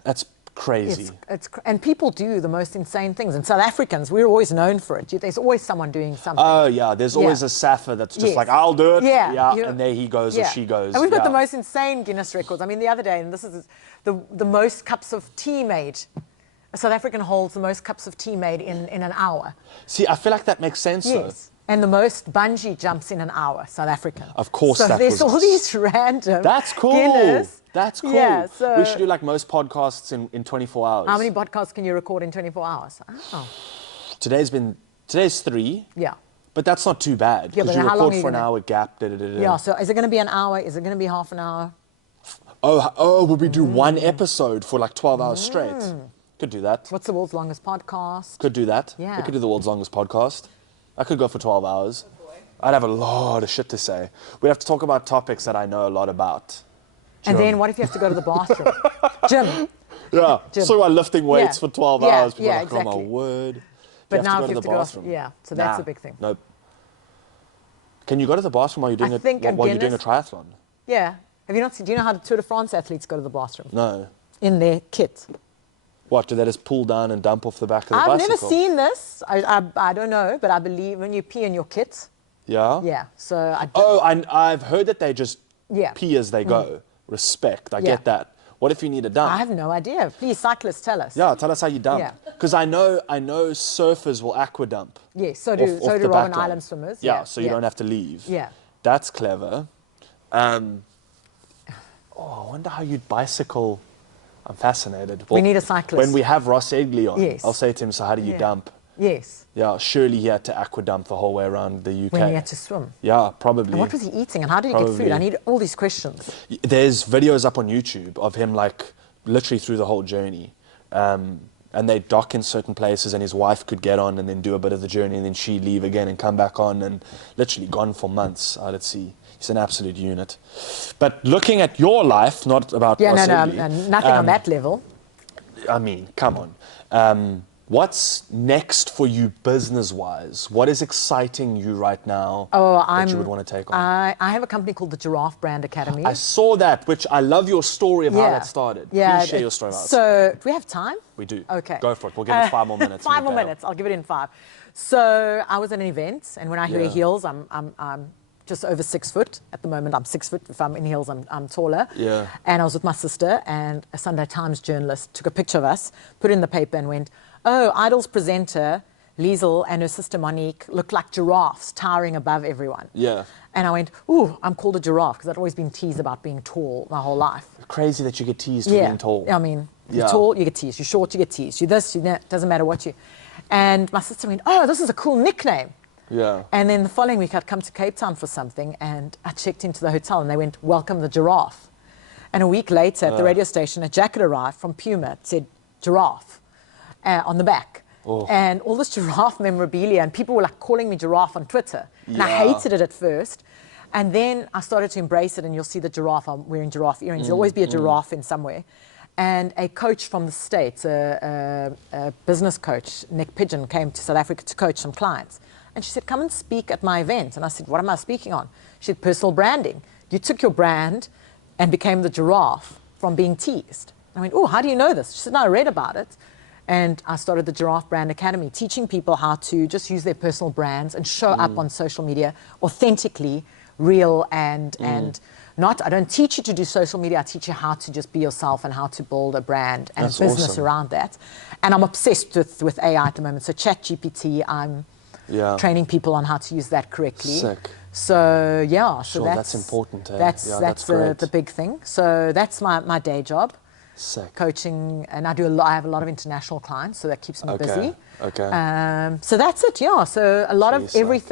That's crazy. And people do the most insane things. And South Africans, we're always known for it. There's always someone doing something. Oh, yeah. There's always a Safa that's just like, I'll do it. Yeah. And there he goes or she goes. And we've got the most insane Guinness records. I mean, the other day, and this is the most cups of tea made. A South African holds the most cups of tea made in an hour. See, I feel like that makes sense, though. Yes. And the most bungee jumps in an hour, South African. Of course, so that there's was all these random That's cool. Guinness. That's cool. Yeah, so we should do like most podcasts in 24 hours. how many podcasts can you record in 24 hours? Oh. Today's 3. Yeah. But that's not too bad. Yeah, Because but you how long record are you for an gonna- hour gap. Yeah, so is it going to be an hour? Is it going to be half an hour? Oh, will we do one episode for like 12 hours straight? Could do that. What's the world's longest podcast? Could do that. Yeah. We could do the world's longest podcast. I could go for 12 hours. I'd have a lot of shit to say. We'd have to talk about topics that I know a lot about. And then what if you have to go to the bathroom? Gym. Yeah. Gym. So I'm lifting weights Yeah. for 12 Yeah, hours. People yeah, are like, oh exactly. my word. But you now have if to you go to the have to bathroom. yeah, so that's Nah, a big thing. Nope. Can you go to the bathroom while you're doing while you're doing a triathlon? Yeah. Have you not seen, do you know how the Tour de France athletes go to the bathroom? No. In their kit. What, do they just pull down and dump off the back of the I've bicycle? never seen this. I don't know, but I believe when you pee in your kit. Yeah? Yeah. So I don't, Oh, I've heard that they just Yeah. pee as they go. Respect. I Yeah. get that. What if you need a dump? I have no idea. Please, cyclists, tell us. Yeah, tell us how you dump. Yeah. Because I know surfers will aqua dump. Yes, so do off the Robben back line. Island swimmers. Yeah, so you don't have to leave. Yeah. That's clever. I wonder how you'd bicycle. I'm fascinated. We need a cyclist. When we have Ross Egley on, Yes. I'll say to him, so how do you Yeah. dump? Yes. Yeah, surely he had to aqua dump the whole way around the UK. When he had to swim. Yeah, probably. And what was he eating and how did he get food? Probably. I need all these questions. There's videos up on YouTube of him like literally through the whole journey. And they dock in certain places and his wife could get on and then do a bit of the journey and then she'd leave again and come back on and literally gone for months out at sea. He's an absolute unit. But looking at your life, not about Yeah, Ross no, Egley, nothing on that level. I mean, come on. What's next for you business-wise? What is exciting you right now Oh, that you would want to take on? I have a company called the Giraffe Brand Academy. I saw that, which I love your story of how Yeah. that started. Yeah, Please share your story about it. So, do we have time? We do. Okay. Go for it. We'll give it 5 more minutes. 5 more minutes. I'll give it in 5. So I was at an event, and when I wear heels, I'm just over 6 foot. At the moment, I'm 6 foot. If I'm in heels, I'm taller. Yeah. And I was with my sister, and a Sunday Times journalist took a picture of us, put it in the paper, and went, "Oh, Idol's presenter Liezel and her sister Monique look like giraffes towering above everyone." Yeah. And I went, "Ooh, I'm called a giraffe," because I'd always been teased about being tall my whole life. Crazy that you get teased for being tall. I mean, you're tall, you get teased. You're short, you get teased. You're this, you're that. Doesn't matter what you. And my sister went, "Oh, this is a cool nickname." Yeah. And then the following week, I'd come to Cape Town for something, and I checked into the hotel, and they went, "Welcome the giraffe." And a week later, at the radio station, a jacket arrived from Puma. It said giraffe on the back. Oh. And all this giraffe memorabilia, and people were like calling me giraffe on Twitter. And I hated it at first. And then I started to embrace it, and you'll see the giraffe. I'm wearing giraffe earrings. There'll always be a giraffe in somewhere. And a coach from the States, a business coach, Nick Pigeon, came to South Africa to coach some clients. And she said, "Come and speak at my event." And I said, "What am I speaking on?" She said, "Personal branding. You took your brand and became the giraffe from being teased." I went, "Oh, how do you know this?" She said, "No, I read about it." And I started the Giraffe Brand Academy, teaching people how to just use their personal brands and show up on social media authentically, real, and not. I don't teach you to do social media. I teach you how to just be yourself and how to build a brand and That's a business awesome. around that. And I'm obsessed with AI at the moment. So ChatGPT, I'm training people on how to use that correctly. Sick. So yeah, Sure, so that's important. Eh? That's great. the big thing. So that's my day job. Sick. Coaching, and I have a lot of international clients, so that keeps me busy. Okay. So that's it, yeah. So a lot of Jeez, everything.